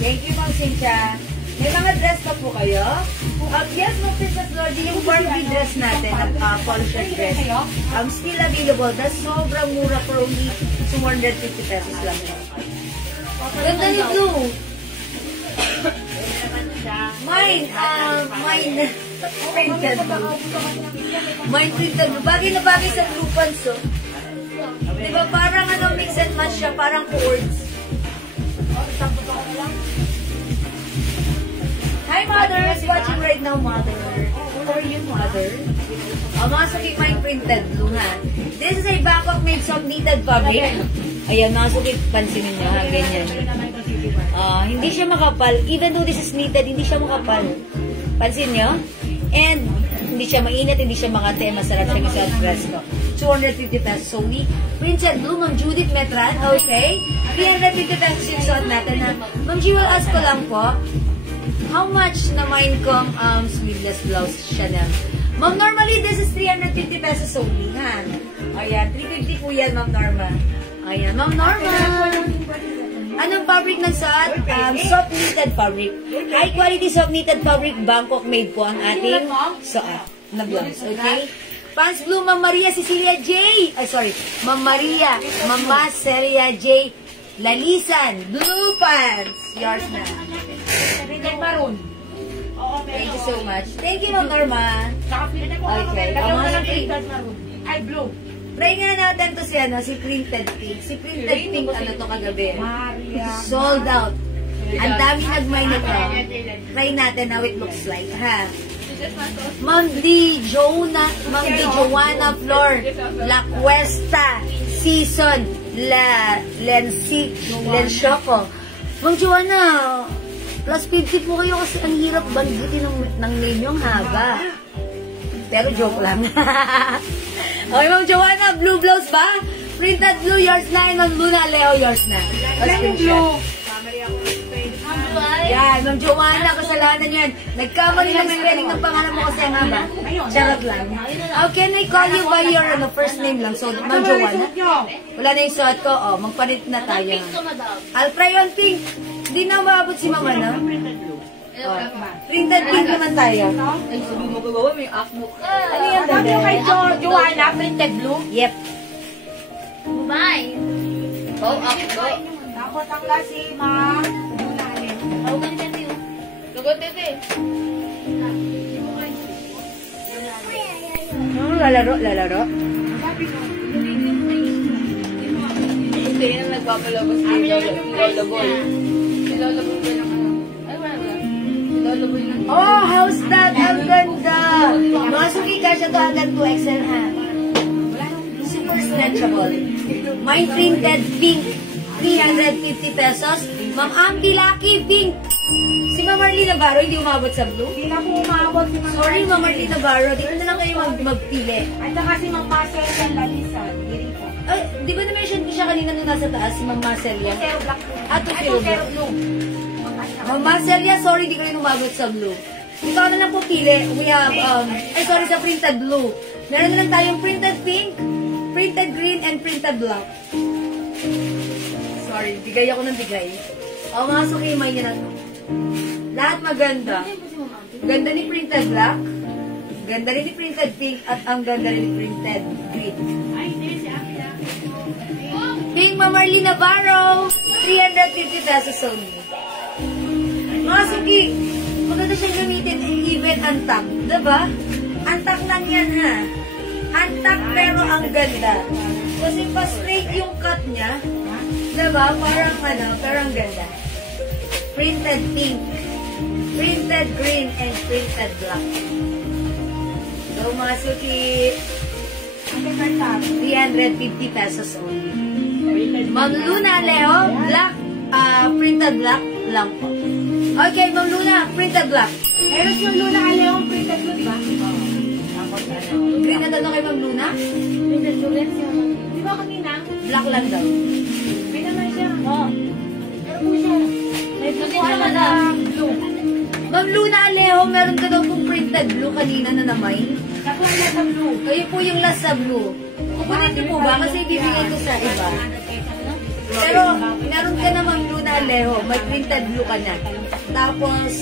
Thank you, Ma'am Cynthia. May mga dress pa po kayo? Yes, Ma'am Princess Lordy, yung Barbie dress natin, polo shirt dress. Still available. That's sobrang mura for only 250 pesos lang. Ganda ni Blue. Mine printed blue. Mine printed blue. Bagay na bagay sa blue pants, oh. Diba parang mix and match siya, parang chords. Hi, mothers! Watching right now, mother. How are you, mother? Mga suki, mine printed blue, ha? This is a Bangkok made soft knitted fabric. Ayan, mga suki, pansinin nyo, ha? Ganyan. Hindi siya makapal. Even though this is knitted, hindi siya makapal. Pansin nyo? And, hindi siya mainit, hindi siya makate. Masarap siya kasi at fresco. 250 pesos only. Printed blue, Ma'am Judith Metran. Okay. 350 pesos yung suot natin, ha? Ma'am G, will ask ko lang po, how much na mine kong sleeveless blouse Chanel? Ma'am, normally this is 350 pesos only, ha? Ayan, 350 po yan, Ma'am Norma. Ayan, Ma'am Norma. Anong fabric ng suot? Soft knitted fabric. High quality soft knitted fabric, Bangkok made po ang ating suot na blouse. Okay? Pants blue, Ma'am Maria Cecilia J. Ay, sorry. Ma'am Maria. Mama Celia J. Lalisan. Blue pants. Yours na. Printed Maroon. Thank you so much. Thank you, Ma'am Norma. Okay. Ay, blue. Try nga natin to si Printed Pink. Si Printed Pink, ano to kagabi? Maria. Sold out. Ang dami nag-mine ito. Try natin how it looks like, ha? Ma'am Di Joanna Flor, La Cuesta, Season, Lenchoco. Ma'am Joanna, Plus 50 po kayo kasi ang hirap banggitin ng name yung haba. Pero joke lang. Okay, Ma'am Joanna, blue blouse ba? Printed blue, yours na. And Ma'am Luna, Leo, yours na. Wala yung blue. Kamari ako ng spade. Yan, Ma'am Joanna, kasalanan yan. Nagkamali ng spelling ng pangalan mo kasi ang haba. Charot lang. How can I call you by your first name lang? So, Ma'am Joanna, wala na yung suot ko. Oh, magpalit na tayo. Pink to, madam. I'll try on pink. Hindi na maabot si Mama, no? Oh. Printed pink naman tayo. Ay, sabi mo gagawa, may akmok ka. Ano yan, Sabi bebe? yung kay Joanna, printed blue. Yep. Bye. Oh, akmok. Tapos ang lasi, ma'am. Lunahin. Tawag ka ni Tete. Lugot, Tete. Lalaro. Hindi na nagpapalabas kay Lola Boy. Si Lola Boy ba ng ano? Ay, wala ba? Si Lola Boy ng... Oh, how's that? Ang ganda. Mga suki ka siya to hanggang 2XL ha. Super stretchable. Mine printed pink. 350 pesos. Ma'am Ambi Lucky, pink. Si Ma'am Marlene Navarro, hindi umabot sa blue. Hindi na po umabot si Ma'am. Sorry, Ma'am Marlene Navarro. Dito na lang kayo magpili. At saka si Ma'am Marcel and Lalisa. Hindi po. Ay, di ba na-mention ko siya kanina nung nasa taas, si Ma'am Marcelia? Zero black po. Ah, to Ay, zero zero black. blue. Ma'am Marcelia, sorry, di ko rin umabot sa blue. Ikaw na lang po pili. We have, sa printed blue. Meron na lang tayong printed pink, printed green, and printed black. Sorry, bigay ako ng bigay. O, mga suki, may niya na to. Lahat maganda. Ganda ni printed black, ganda rin ni printed pink, at ang ganda rin ni printed green. Pink Ma'am Marlene Navarro, 350 pesos only. Mga suki, maganda siyang gamitin, even antak. Diba? Antak lang yan ha. Antak pero ang ganda. Kasi pa straight yung cut niya. Diba? Parang pero ang ganda. Printed pink, printed green, and printed black. So mga suki, 350 pesos only. Ma'am Luna, Leo, black, printed black lang po. Okay, Ma'am Luna, printed black. Meron yung Luna Aleong printed blue, di ba? Green na daw kay Ma'am Luna? Printed blue rin siya. Di ba kanina? Black lang daw. May naman siya. Oh. Meron po siya. May blue po na blue. Ma'am Luna, Leo, meron ka daw pong printed blue kanina na namay. Nakuha sa blue. Kayo po yung last sa blue. Kukunin niyo po ba? Kasi ibibigay ko sa iba. Pero, meron ka na Ma'am Luna, Leo. May printed blue ka na. Tapos,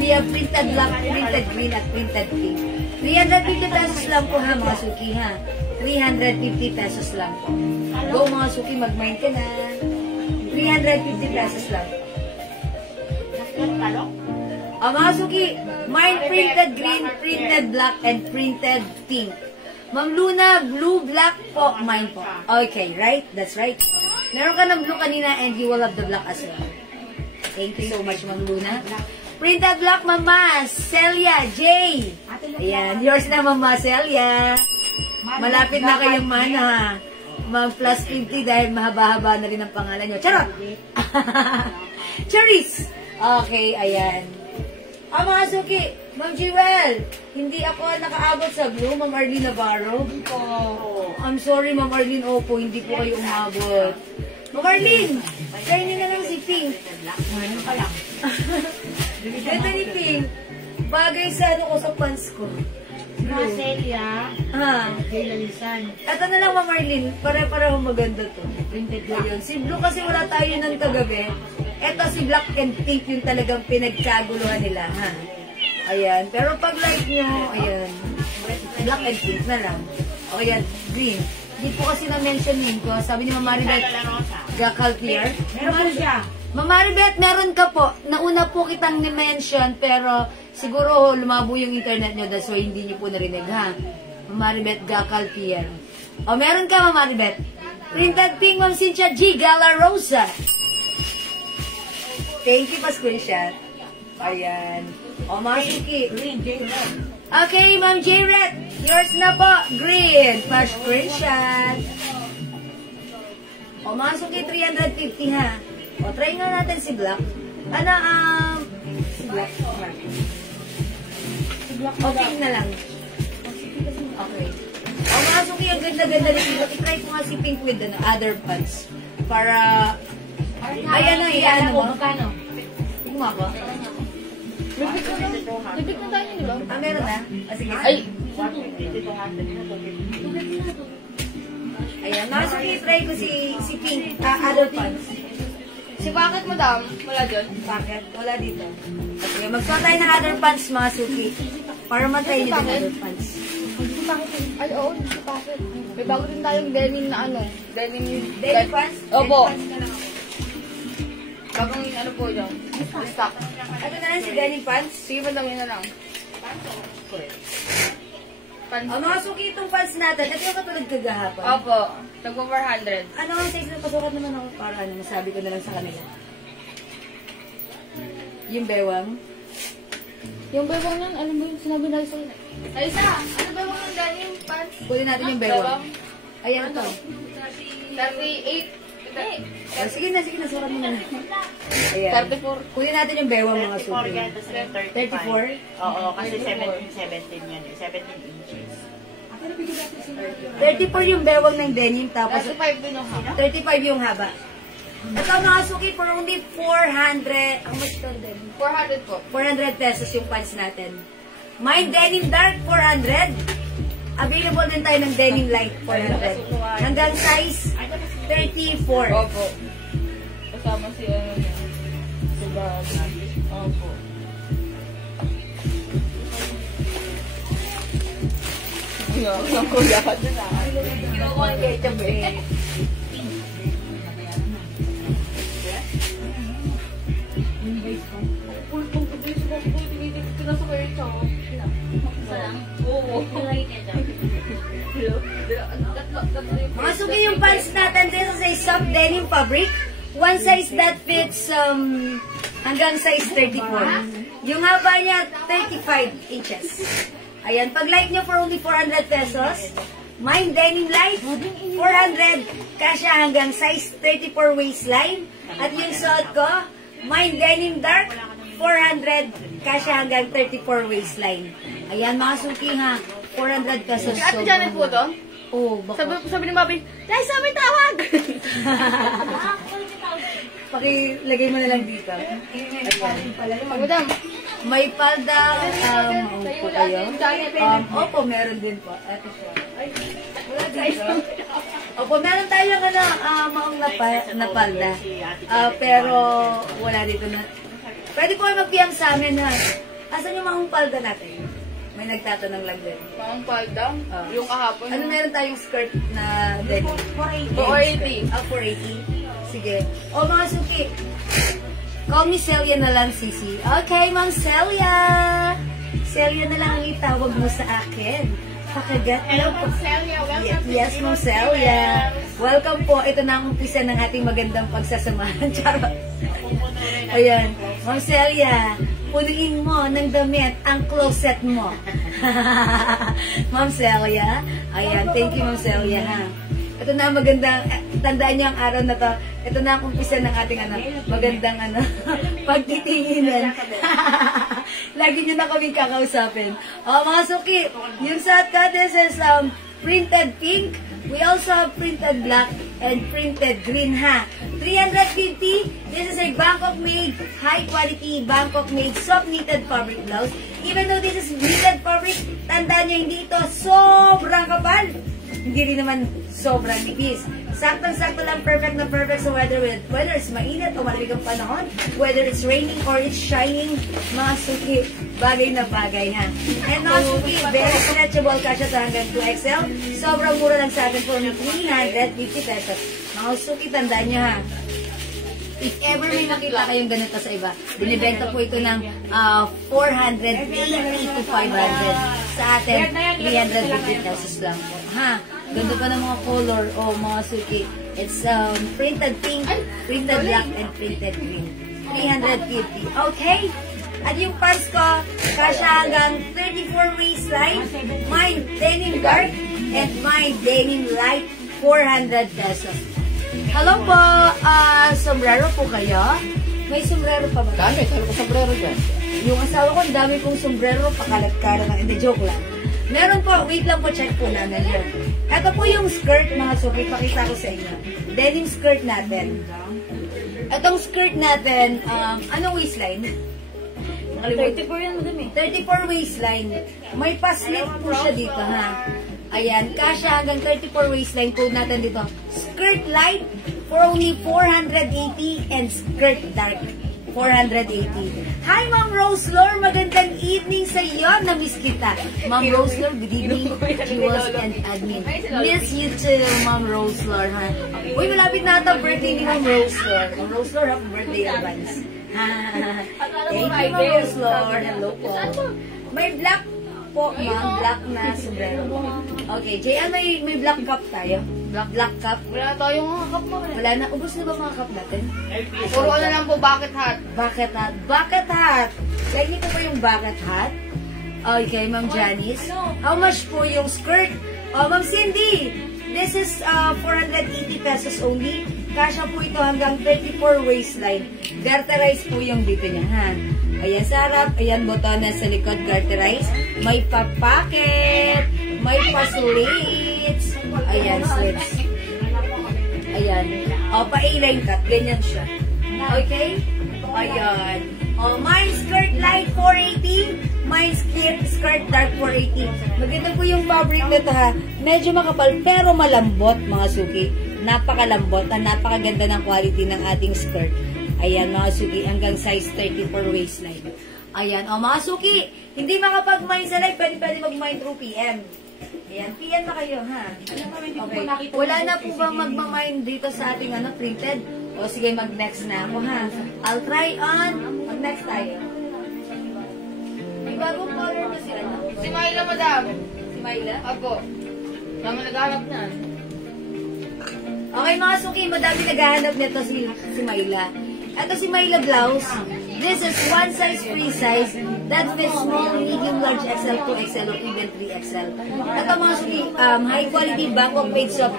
we have printed black, printed green, at printed pink. 350 pesos lang po ha, mga suki ha. 350 pesos lang po. Go mga suki, mag-mind ka na. 350 pesos lang. Mga suki, mine printed green, printed black, and printed pink. Ma'am Luna, blue, black po, mine po. Okay, right? That's right. Meron ka ng blue kanina and you will have the black as well. Thank you so much, Ma'am Luna. Printed black, Mama Celia J. Ayan, yours na, Mama Celia. Malapit na kayong mana. Mag plus 50 dahil mahaba-haba na rin ang pangalan nyo. Charot! Charis! Okay, ayan. Mga suki, Ma'am Jewel, hindi ako nakaabot sa blue, Ma'am Arlene Navarro. I'm sorry, Ma'am Arlene. Opo, hindi po kayo umabot. Ma'am Arlene, try nyo na lang si Pink. Ganda ni Pink. Bagay sa ko sa pants ko. Marcelia. Lalisan. At ano lang, Ma'am Arlene, pare-pareho maganda to. Printed blue yun. Si blue kasi wala tayo ng kagabi. Eto si black and pink yung talagang pinagkaguluhan nila, ha? Ayan. Pero pag like nyo, ayan. Black and pink na lang. O ayan, green. Hindi po kasi na-mention name ko. Sabi ni Ma'am Maribeth, Gacaltier. Meron po siya. Ma'am Maribeth, meron ka po. Nauna po kitang ni-mention, pero siguro lumabo yung internet nyo, that's why hindi nyo po narinig, ha? Ma'am Maribeth Gacaltier. O, meron ka, Ma'am Maribeth. Printed pink, Ma'am Cynthia G. Gala Rosa. Thank you pa screenshot. Ayan. O, mga suki. Okay, Ma'am J. Red. Yours na po. Green. Pa screenshot. O, mga suki, 350 ha. O, try nga natin si Black. Ano, black mark. Okay na lang. Okay. O mga suki, ang ganda-ganda rin. I-try ko nga si Pink with other pants. Para, ayan na, iyan mo. Magkano? Tingnan mo ako. Libig na tayo, di ba? Ah, meron na? Sige. Ay, 150 to 200. Ayan, mga suki, try ko si Pink, other pants. si bakit madam? Wala dyan? Bakit? Wala dito. Okay, magsuot tayo ng other pants, mga suki. Para matry nyo din other pants. Ay, oo, si bakit? May bago din tayong denim na ano. Denim Denim pants? Opo. Denim pants ka lang ako. Bagong ano po dyan. Stock. Ito na lang si denim pants. Sige, madam, yun na lang. O mga suki, itong pants natin, ito yung katulad kagahapon. Opo. Nagpo 400. Ano ang size na pasukat naman ako para ano, masabi ko na lang sa kanila. Yung bewang. Yung bewang yan, alam mo yung sinabi na sa'yo. Ay, isa! Ano bewang ng denim pants? Kunin natin yung bewang. Ayan ito. 38. Oh, sige na, sukat mo na. Ayan. 34. Kunin natin yung bewang mga 34 suki. yan, tapos 35. 34? Oo, kasi 17 yan. 17 inches. 34 yung bewang ng denim, tapos 35 din yung haba. 35 yung haba. Ito mga suki, for only 400, how much ito denim? 400 po. 400 pesos yung pants natin. My denim dark, 400. Available din tayo ng denim light, 400. Hanggang size 34. Opo. Kasama si ano niya. Si Brad. Opo. Yung kuya ka dun ah. Kinukuha ng ketchup eh. Mga suki yung pants natin din sa soft denim fabric. One size that fits hanggang size 34. Yung haba niya, 35 inches. Ayan, pag like nyo for only 400 pesos, mine denim light, 400, kasya hanggang size 34 waistline. At yung suot ko, mine denim dark, 400, kasya hanggang 34 waistline. Ayan, mga suki ha, 400 pesos. Si Ate Janet po to? Oo, baka. Sabi ni Bobby, Liza, may tawag! Pakilagay mo na lang dito. Ayan. Madam, May palda, upo kayo. Opo, meron din po. Ito siya. Ay, wala dito. Opo, meron tayong maong na palda. Pero wala dito na. Pwede po kayo magpiyang sa amin ha. Asan yung maong palda natin? May nagtatanong lang din. Mang palda, yung kahapon. Ano meron tayong skirt na denim? 480. 480. Sige. O mga suki. Call me Celia na lang, Sisi. Okay, Ma'am Celia. Celia na lang ang itawag mo sa akin. Pakagat Hello, mo po. Ma'am Celia. Welcome Yes, to Ma'am Celia. Welcome po. Ito na ang umpisa ng ating magandang pagsasamahan. Charot. Ayan. Ma'am Celia, punuin mo ng damit ang closet mo. Ma'am Celia. Ayan. Thank you, Ma'am Celia. Ha? Ito na ang magandang, tandaan niyo ang araw na to. Ito na ang umpisa ng ating magandang pagtitinginan. Lagi niyo na kami kakausapin. O mga suki, yung sa this is printed pink. We also have printed black and printed green ha. 350. This is a Bangkok made, high quality Bangkok made soft knitted fabric blouse. Even though this is knitted fabric, tandaan niyo hindi ito sobrang kapal. Hindi rin naman sobrang nipis. Saktang-sakto lang, perfect na perfect sa weather. Whether it's mainit o malamig ang panahon, whether it's raining or it's shining, mga suki, bagay na bagay ha. And mga suki, very stretchable kasya sa hanggang 2XL. Sobrang mura lang sa atin for 350 pesos. Mga suki, tandaan nyo ha. If ever may makita kayong ganito sa iba, binibenta po ito ng 480 to 500. Sa atin, 350 pesos lang po. Ha? Ganda pa ng mga color o mga suki. It's printed pink, printed black, and printed green. 350. Okay? At yung pants ko, kasya hanggang 34 waistline. Mine denim dark and my denim light, 400 pesos. Hello po, sombrero po kayo? May sombrero pa ba? Dami, sabi ko sombrero dyan. Yung asawa ko, ang dami kong sombrero, pakalat-kalat na. Hindi, joke lang. Meron po, wait lang po, check po namin yun. Ito po yung skirt, mga suki, pakita ko sa inyo. Denim skirt natin. Itong skirt natin, anong waistline? 34 yan, madami. 34 waistline. May pa-slit po siya dito, ha? Ayan, kasha hanggang 34 waistline po natin dito. Skirt light for only 480 and skirt dark 480. Hi, Ma'am Rose Lore. Magandang evening sa iyo. Na-miss kita. Ma'am Rose Lore, good evening. Jewels and admin. Miss you too, Ma'am Rose Lore, ha? Uy, malapit na ata birthday ni Ma'am Rose Lore. Ma'am Rose Lore, happy birthday advance. Thank you, Ma'am Rose Lore. Hello po. May black po, ma'am. Black na sombrero. Okay, JL, may black cup tayo. Black cup. Wala tayong mga cup mo. Wala na. Ubus na ba mga cup natin? Puro ano lang po, bucket hat. Bucket hat. Bucket hat. Kaya ko po yung bucket hat. Okay, Ma'am Janice. How much po yung skirt? Oh, Ma'am Cindy. This is 480 pesos only. Kasha po ito hanggang 34 waistline. Garterize po yung dito niya, ha? Ayan sa harap. Ayan, botones sa likod, garterize. May pa-pocket. May pa-slits. Ayan, slits. Ayan. O, pa-A-line cut. Ganyan siya. Okay? Ayan. O, mine skirt light 480. Mine skirt dark 480. Maganda po yung fabric nito, ha. Medyo makapal pero malambot, mga suki. Napakalambot at napakaganda ng quality ng ating skirt. Ayan, mga suki, hanggang size 34 waistline. Ayan, o mga suki, hindi makapag-mine sa live, pwede mag-mine through PM. Ayan, PM na kayo, ha? Okay. Wala na po bang magmamine dito sa ating printed? O sige, mag-next na ako, ha? I'll try on. Mag-next tayo. May bagong color na sila, no? Si Myla, madam. Si Myla? Ako. Naman naghahanap na. Okay, mga suki, madami naghahanap nito si Myla. Ito si Myla blouse. This is one size, free size. That fits small, medium, large, XL, 2XL, or even 3XL. Ito mga suki, high quality backup page of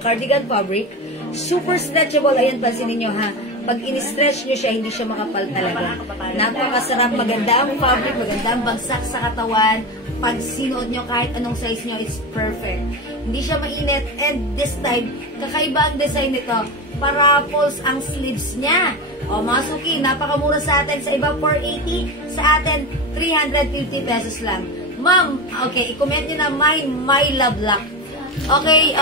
cardigan fabric. Super stretchable. Ayan, pansinin nyo, ha. Pag in-stretch nyo siya, hindi siya makapal talaga. Napakasarap, maganda ang fabric, maganda ang bagsak sa katawan. Pag sinuot nyo, kahit anong size nyo, it's perfect. Hindi siya mainit. And this time, kakaiba ang design nito. Parapols ang sleeves niya. O, mga suki, napakamura sa atin. Sa iba, 480. Sa atin, 350 pesos lang. Ma'am, okay, i-comment nyo na my love luck. Okay,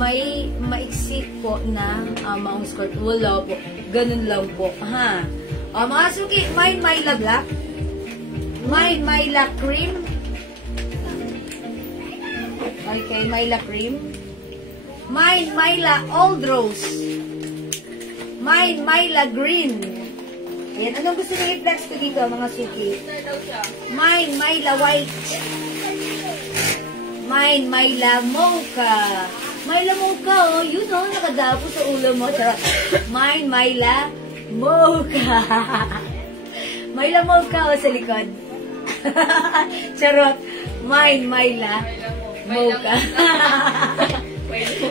may maiksi po na maong skirt. Wala po. Ganun lang po. Ha? O, mga suki, my love luck. My Myla cream. Okay, Myla cream. My Myla old rose. My Myla green. Ayan, anong gusto niyo i-flex ko dito, mga suki? My Myla white. My Myla mocha. Myla mocha, oh, yun oh, nakadapo sa ulo mo. Charot. My Myla mocha. Myla mocha, oh, sa likod. Charot. Mine, Myla. Mocha.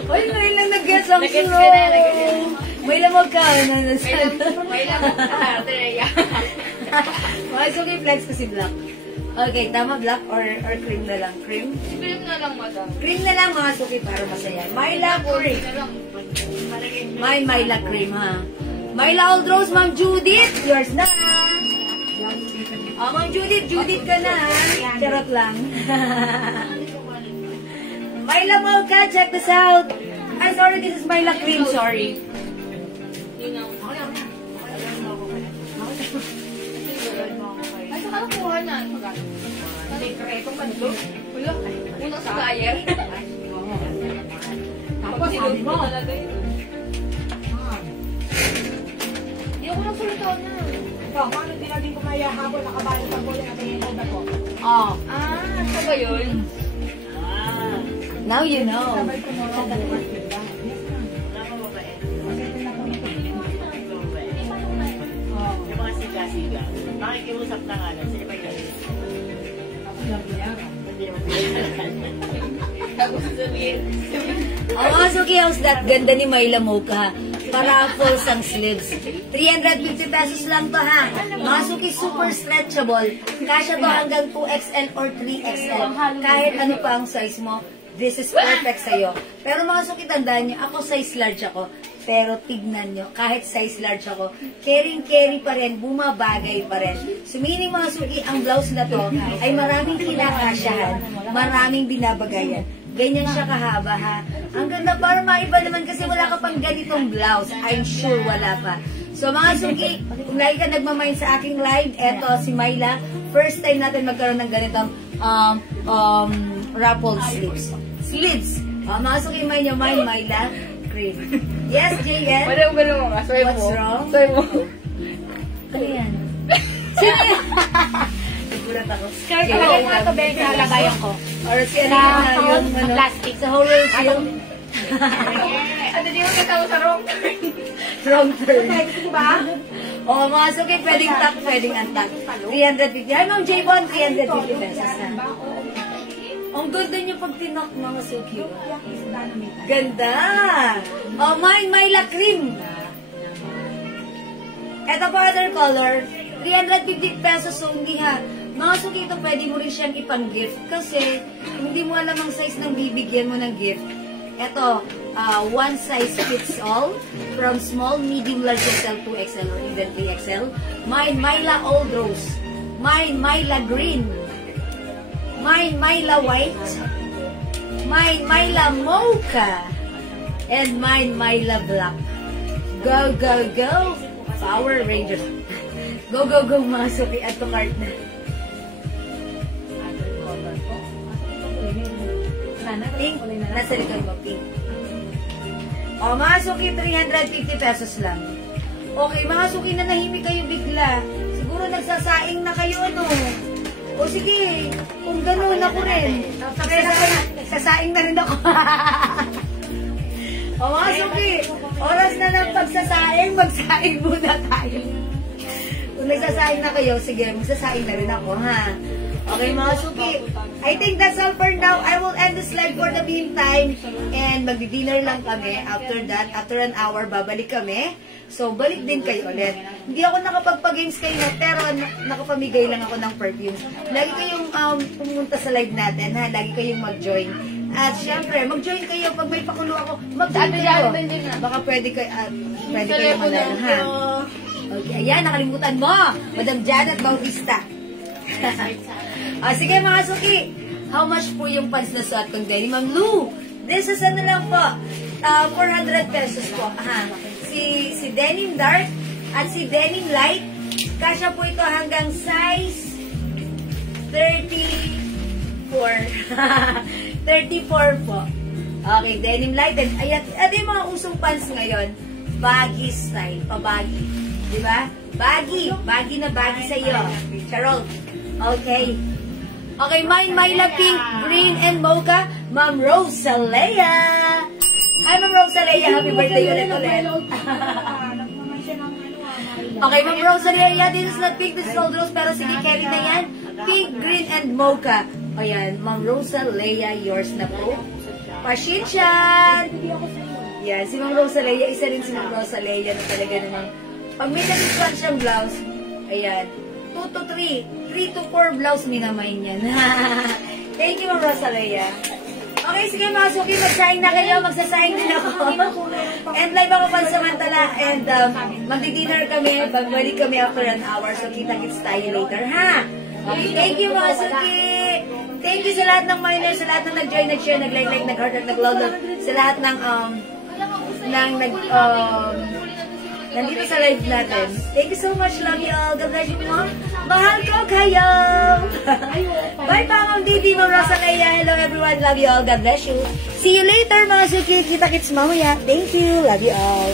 Uy, Myla, nag-guess ang slow. Myla Mocha. Myla Mocha. Mga suki, flex ko si Black. Okay, tama, Black or cream na lang? Cream? Cream na lang, madam. Cream na lang, mga suki, para masaya. Myla cream. Myla cream, ha? Myla Old Rose, Ma'am Judith. Yours na. Oh, Ma'am Judith ka na, ha? Charot lang. Myla Mocha, check this out. I'm sorry, this is Myla cream, sorry. Ay, saka nakuha na. Sekretong panlo. Wala. Unang sa buyer. Tapos sabi mo. Hindi ako nagsulito na. Ikaw, paano din natin kumaya habol nakabalot ang bulan natin yung oda ko? Oh, Ito ba yun? now you know. Sabay ko mo lang bukas, diba? Yes, ma'am. Wala mo babae. Kasi ito na po ito. Yung babae. Oo. Yung mga siga-siga. Nakikiusap na nga lang. Sino ba yun? Ako lang biyaran. Hindi naman pinagsasakan. Tapos sabihin. Oh, mga suki, how's that? Ganda ni Myla Mocha. Paraffles ang sleeves. 350 pesos lang to ha. Mga Suki, super stretchable. Kasya to hanggang 2XL or 3XL. Kahit ano pa ang size mo, this is perfect sa'yo. Pero mga Suki, tandaan nyo, ako size large ako. Pero tignan nyo, kahit size large ako, carry pa rin, bumabagay pa rin. So meaning mga Suki, ang blouse na to ay maraming kinakasyahan, maraming binabagayan. Ganyan siya kahaba ha. Ang ganda, para maiba naman kasi wala ka pang ganitong blouse. I'm sure wala pa. So mga Suki, kung lagi ka nagmamind sa aking live, eto si Myla, first time natin magkaroon ng ganitong ruffled sleeves. Mga Suki, mind nyo, Myla, cream. Yes, Jayen? Wala mo nga. What's wrong? Swipe mo. Ano yan? Sino yan? Nagulat ako. Skirt, talagang mga ito, Bek, nalagayan ko. Or si ano yung plastic. sa horror film. Ano di mo kita sa wrong? Wrong turn. Diba? O, mga Suki, pwedeng top, pwedeng untuck. 350. Ay, Ma'am J-Bon, 350 pesos ha. Ang ganda niyo pag tinok, mga Suki. Ganda! Oh, Myla cream. Ito pa other color. 350 pesos only ha. Mga Suki, ito pwede mo rin siyang ipang-gift. Kasi, hindi mo alam ang size ng bibigyan mo ng gift. Ito, one size fits all. From small, medium, large XL, 2XL, or even 3XL. Myla Old Rose. Myla Green. Myla White, Myla Mocha, and Myla Black. Go, go, go! Power Rangers. Go, go, go, mga Suki. At to cart na. Pink. Nasa likod mo, pink. O, mga Suki, 350 pesos lang. Okay, mga Suki, nanahimik kayo bigla. Siguro nagsasaing na kayo, ano? O sige, kung gano'n ako rin. Sasaing na rin ako. O mga Suki, oras na ng pagsasaing, magsaing muna tayo. Kung nagsasaing na kayo, sige, magsasaing na rin ako, ha? Okay mga Suki, I think that's all for now. I will end this live for the meantime. And magdi-dinner lang kami. After that, after an hour, babalik kami. So, balik din kayo ulit. Hindi ako nakapagpa-games kayo na, pero nakapamigay lang ako ng perfume. Lagi kayong pumunta sa live natin, ha? Lagi kayong mag-join. At syempre, mag-join kayo. Pag may pakulo ako, mag-join kayo. Baka pwede kayo manalo, ha? Okay, ayan, nakalimutan mo. Madam Janet Bautista. Sige mga Suki, how much po yung pants na suot kong Denim? Ma'am Lou, this is ano lang po, 400 pesos po. Si Denim Dark at si Denim Light, kasya po ito hanggang size 34. 34 po. Okay, Denim Light. Ayan, yung mga usong pants ngayon, baggy style, pa-baggy. Diba? Baggy. Baggy na baggy sa iyo. Charol. Okay. Okay, Myla Pink, Green, and Mocha, Ma'am Rosalea. Hi, Ma'am Rosalea. Happy birthday ulit. Okay, Ma'am Rosalea. This is not pink, this is old rose. Pero sige, carry na yan. Pink, green, and mocha. Ayan, Ma'am Rosalea, yours na po. Pashinchan! Yan, si Ma'am Rosalea. Isa rin si Ma'am Rosalea na talaga namang pag may nag-swan siyang blouse, ayan, 2 to 3, 3 to 4 blouse minamayin yan. Thank you, Ma'am Rosalea. Okay, sige mga Suki, magsaing na kayo, magsasaing din ako. And live ako pansamantala, and magdi-dinner kami, babalik kami after an hour, so kita-kits tayo later, ha? Okay, thank you mga Suki! Thank you sa lahat ng miners, sa lahat ng nag-join, nag-share, nag-like, nag-heart, nag-love, sa lahat ng nandito sa live natin. Thank you so much. Love you all. God bless you all. Mahal ko kayo. Bye pa, Ma'am Didi, Ma'am Rosalea. Hello everyone. Love you all. God bless you. See you later, mga Suki. Kita-kits mamaya. Thank you. Love you all.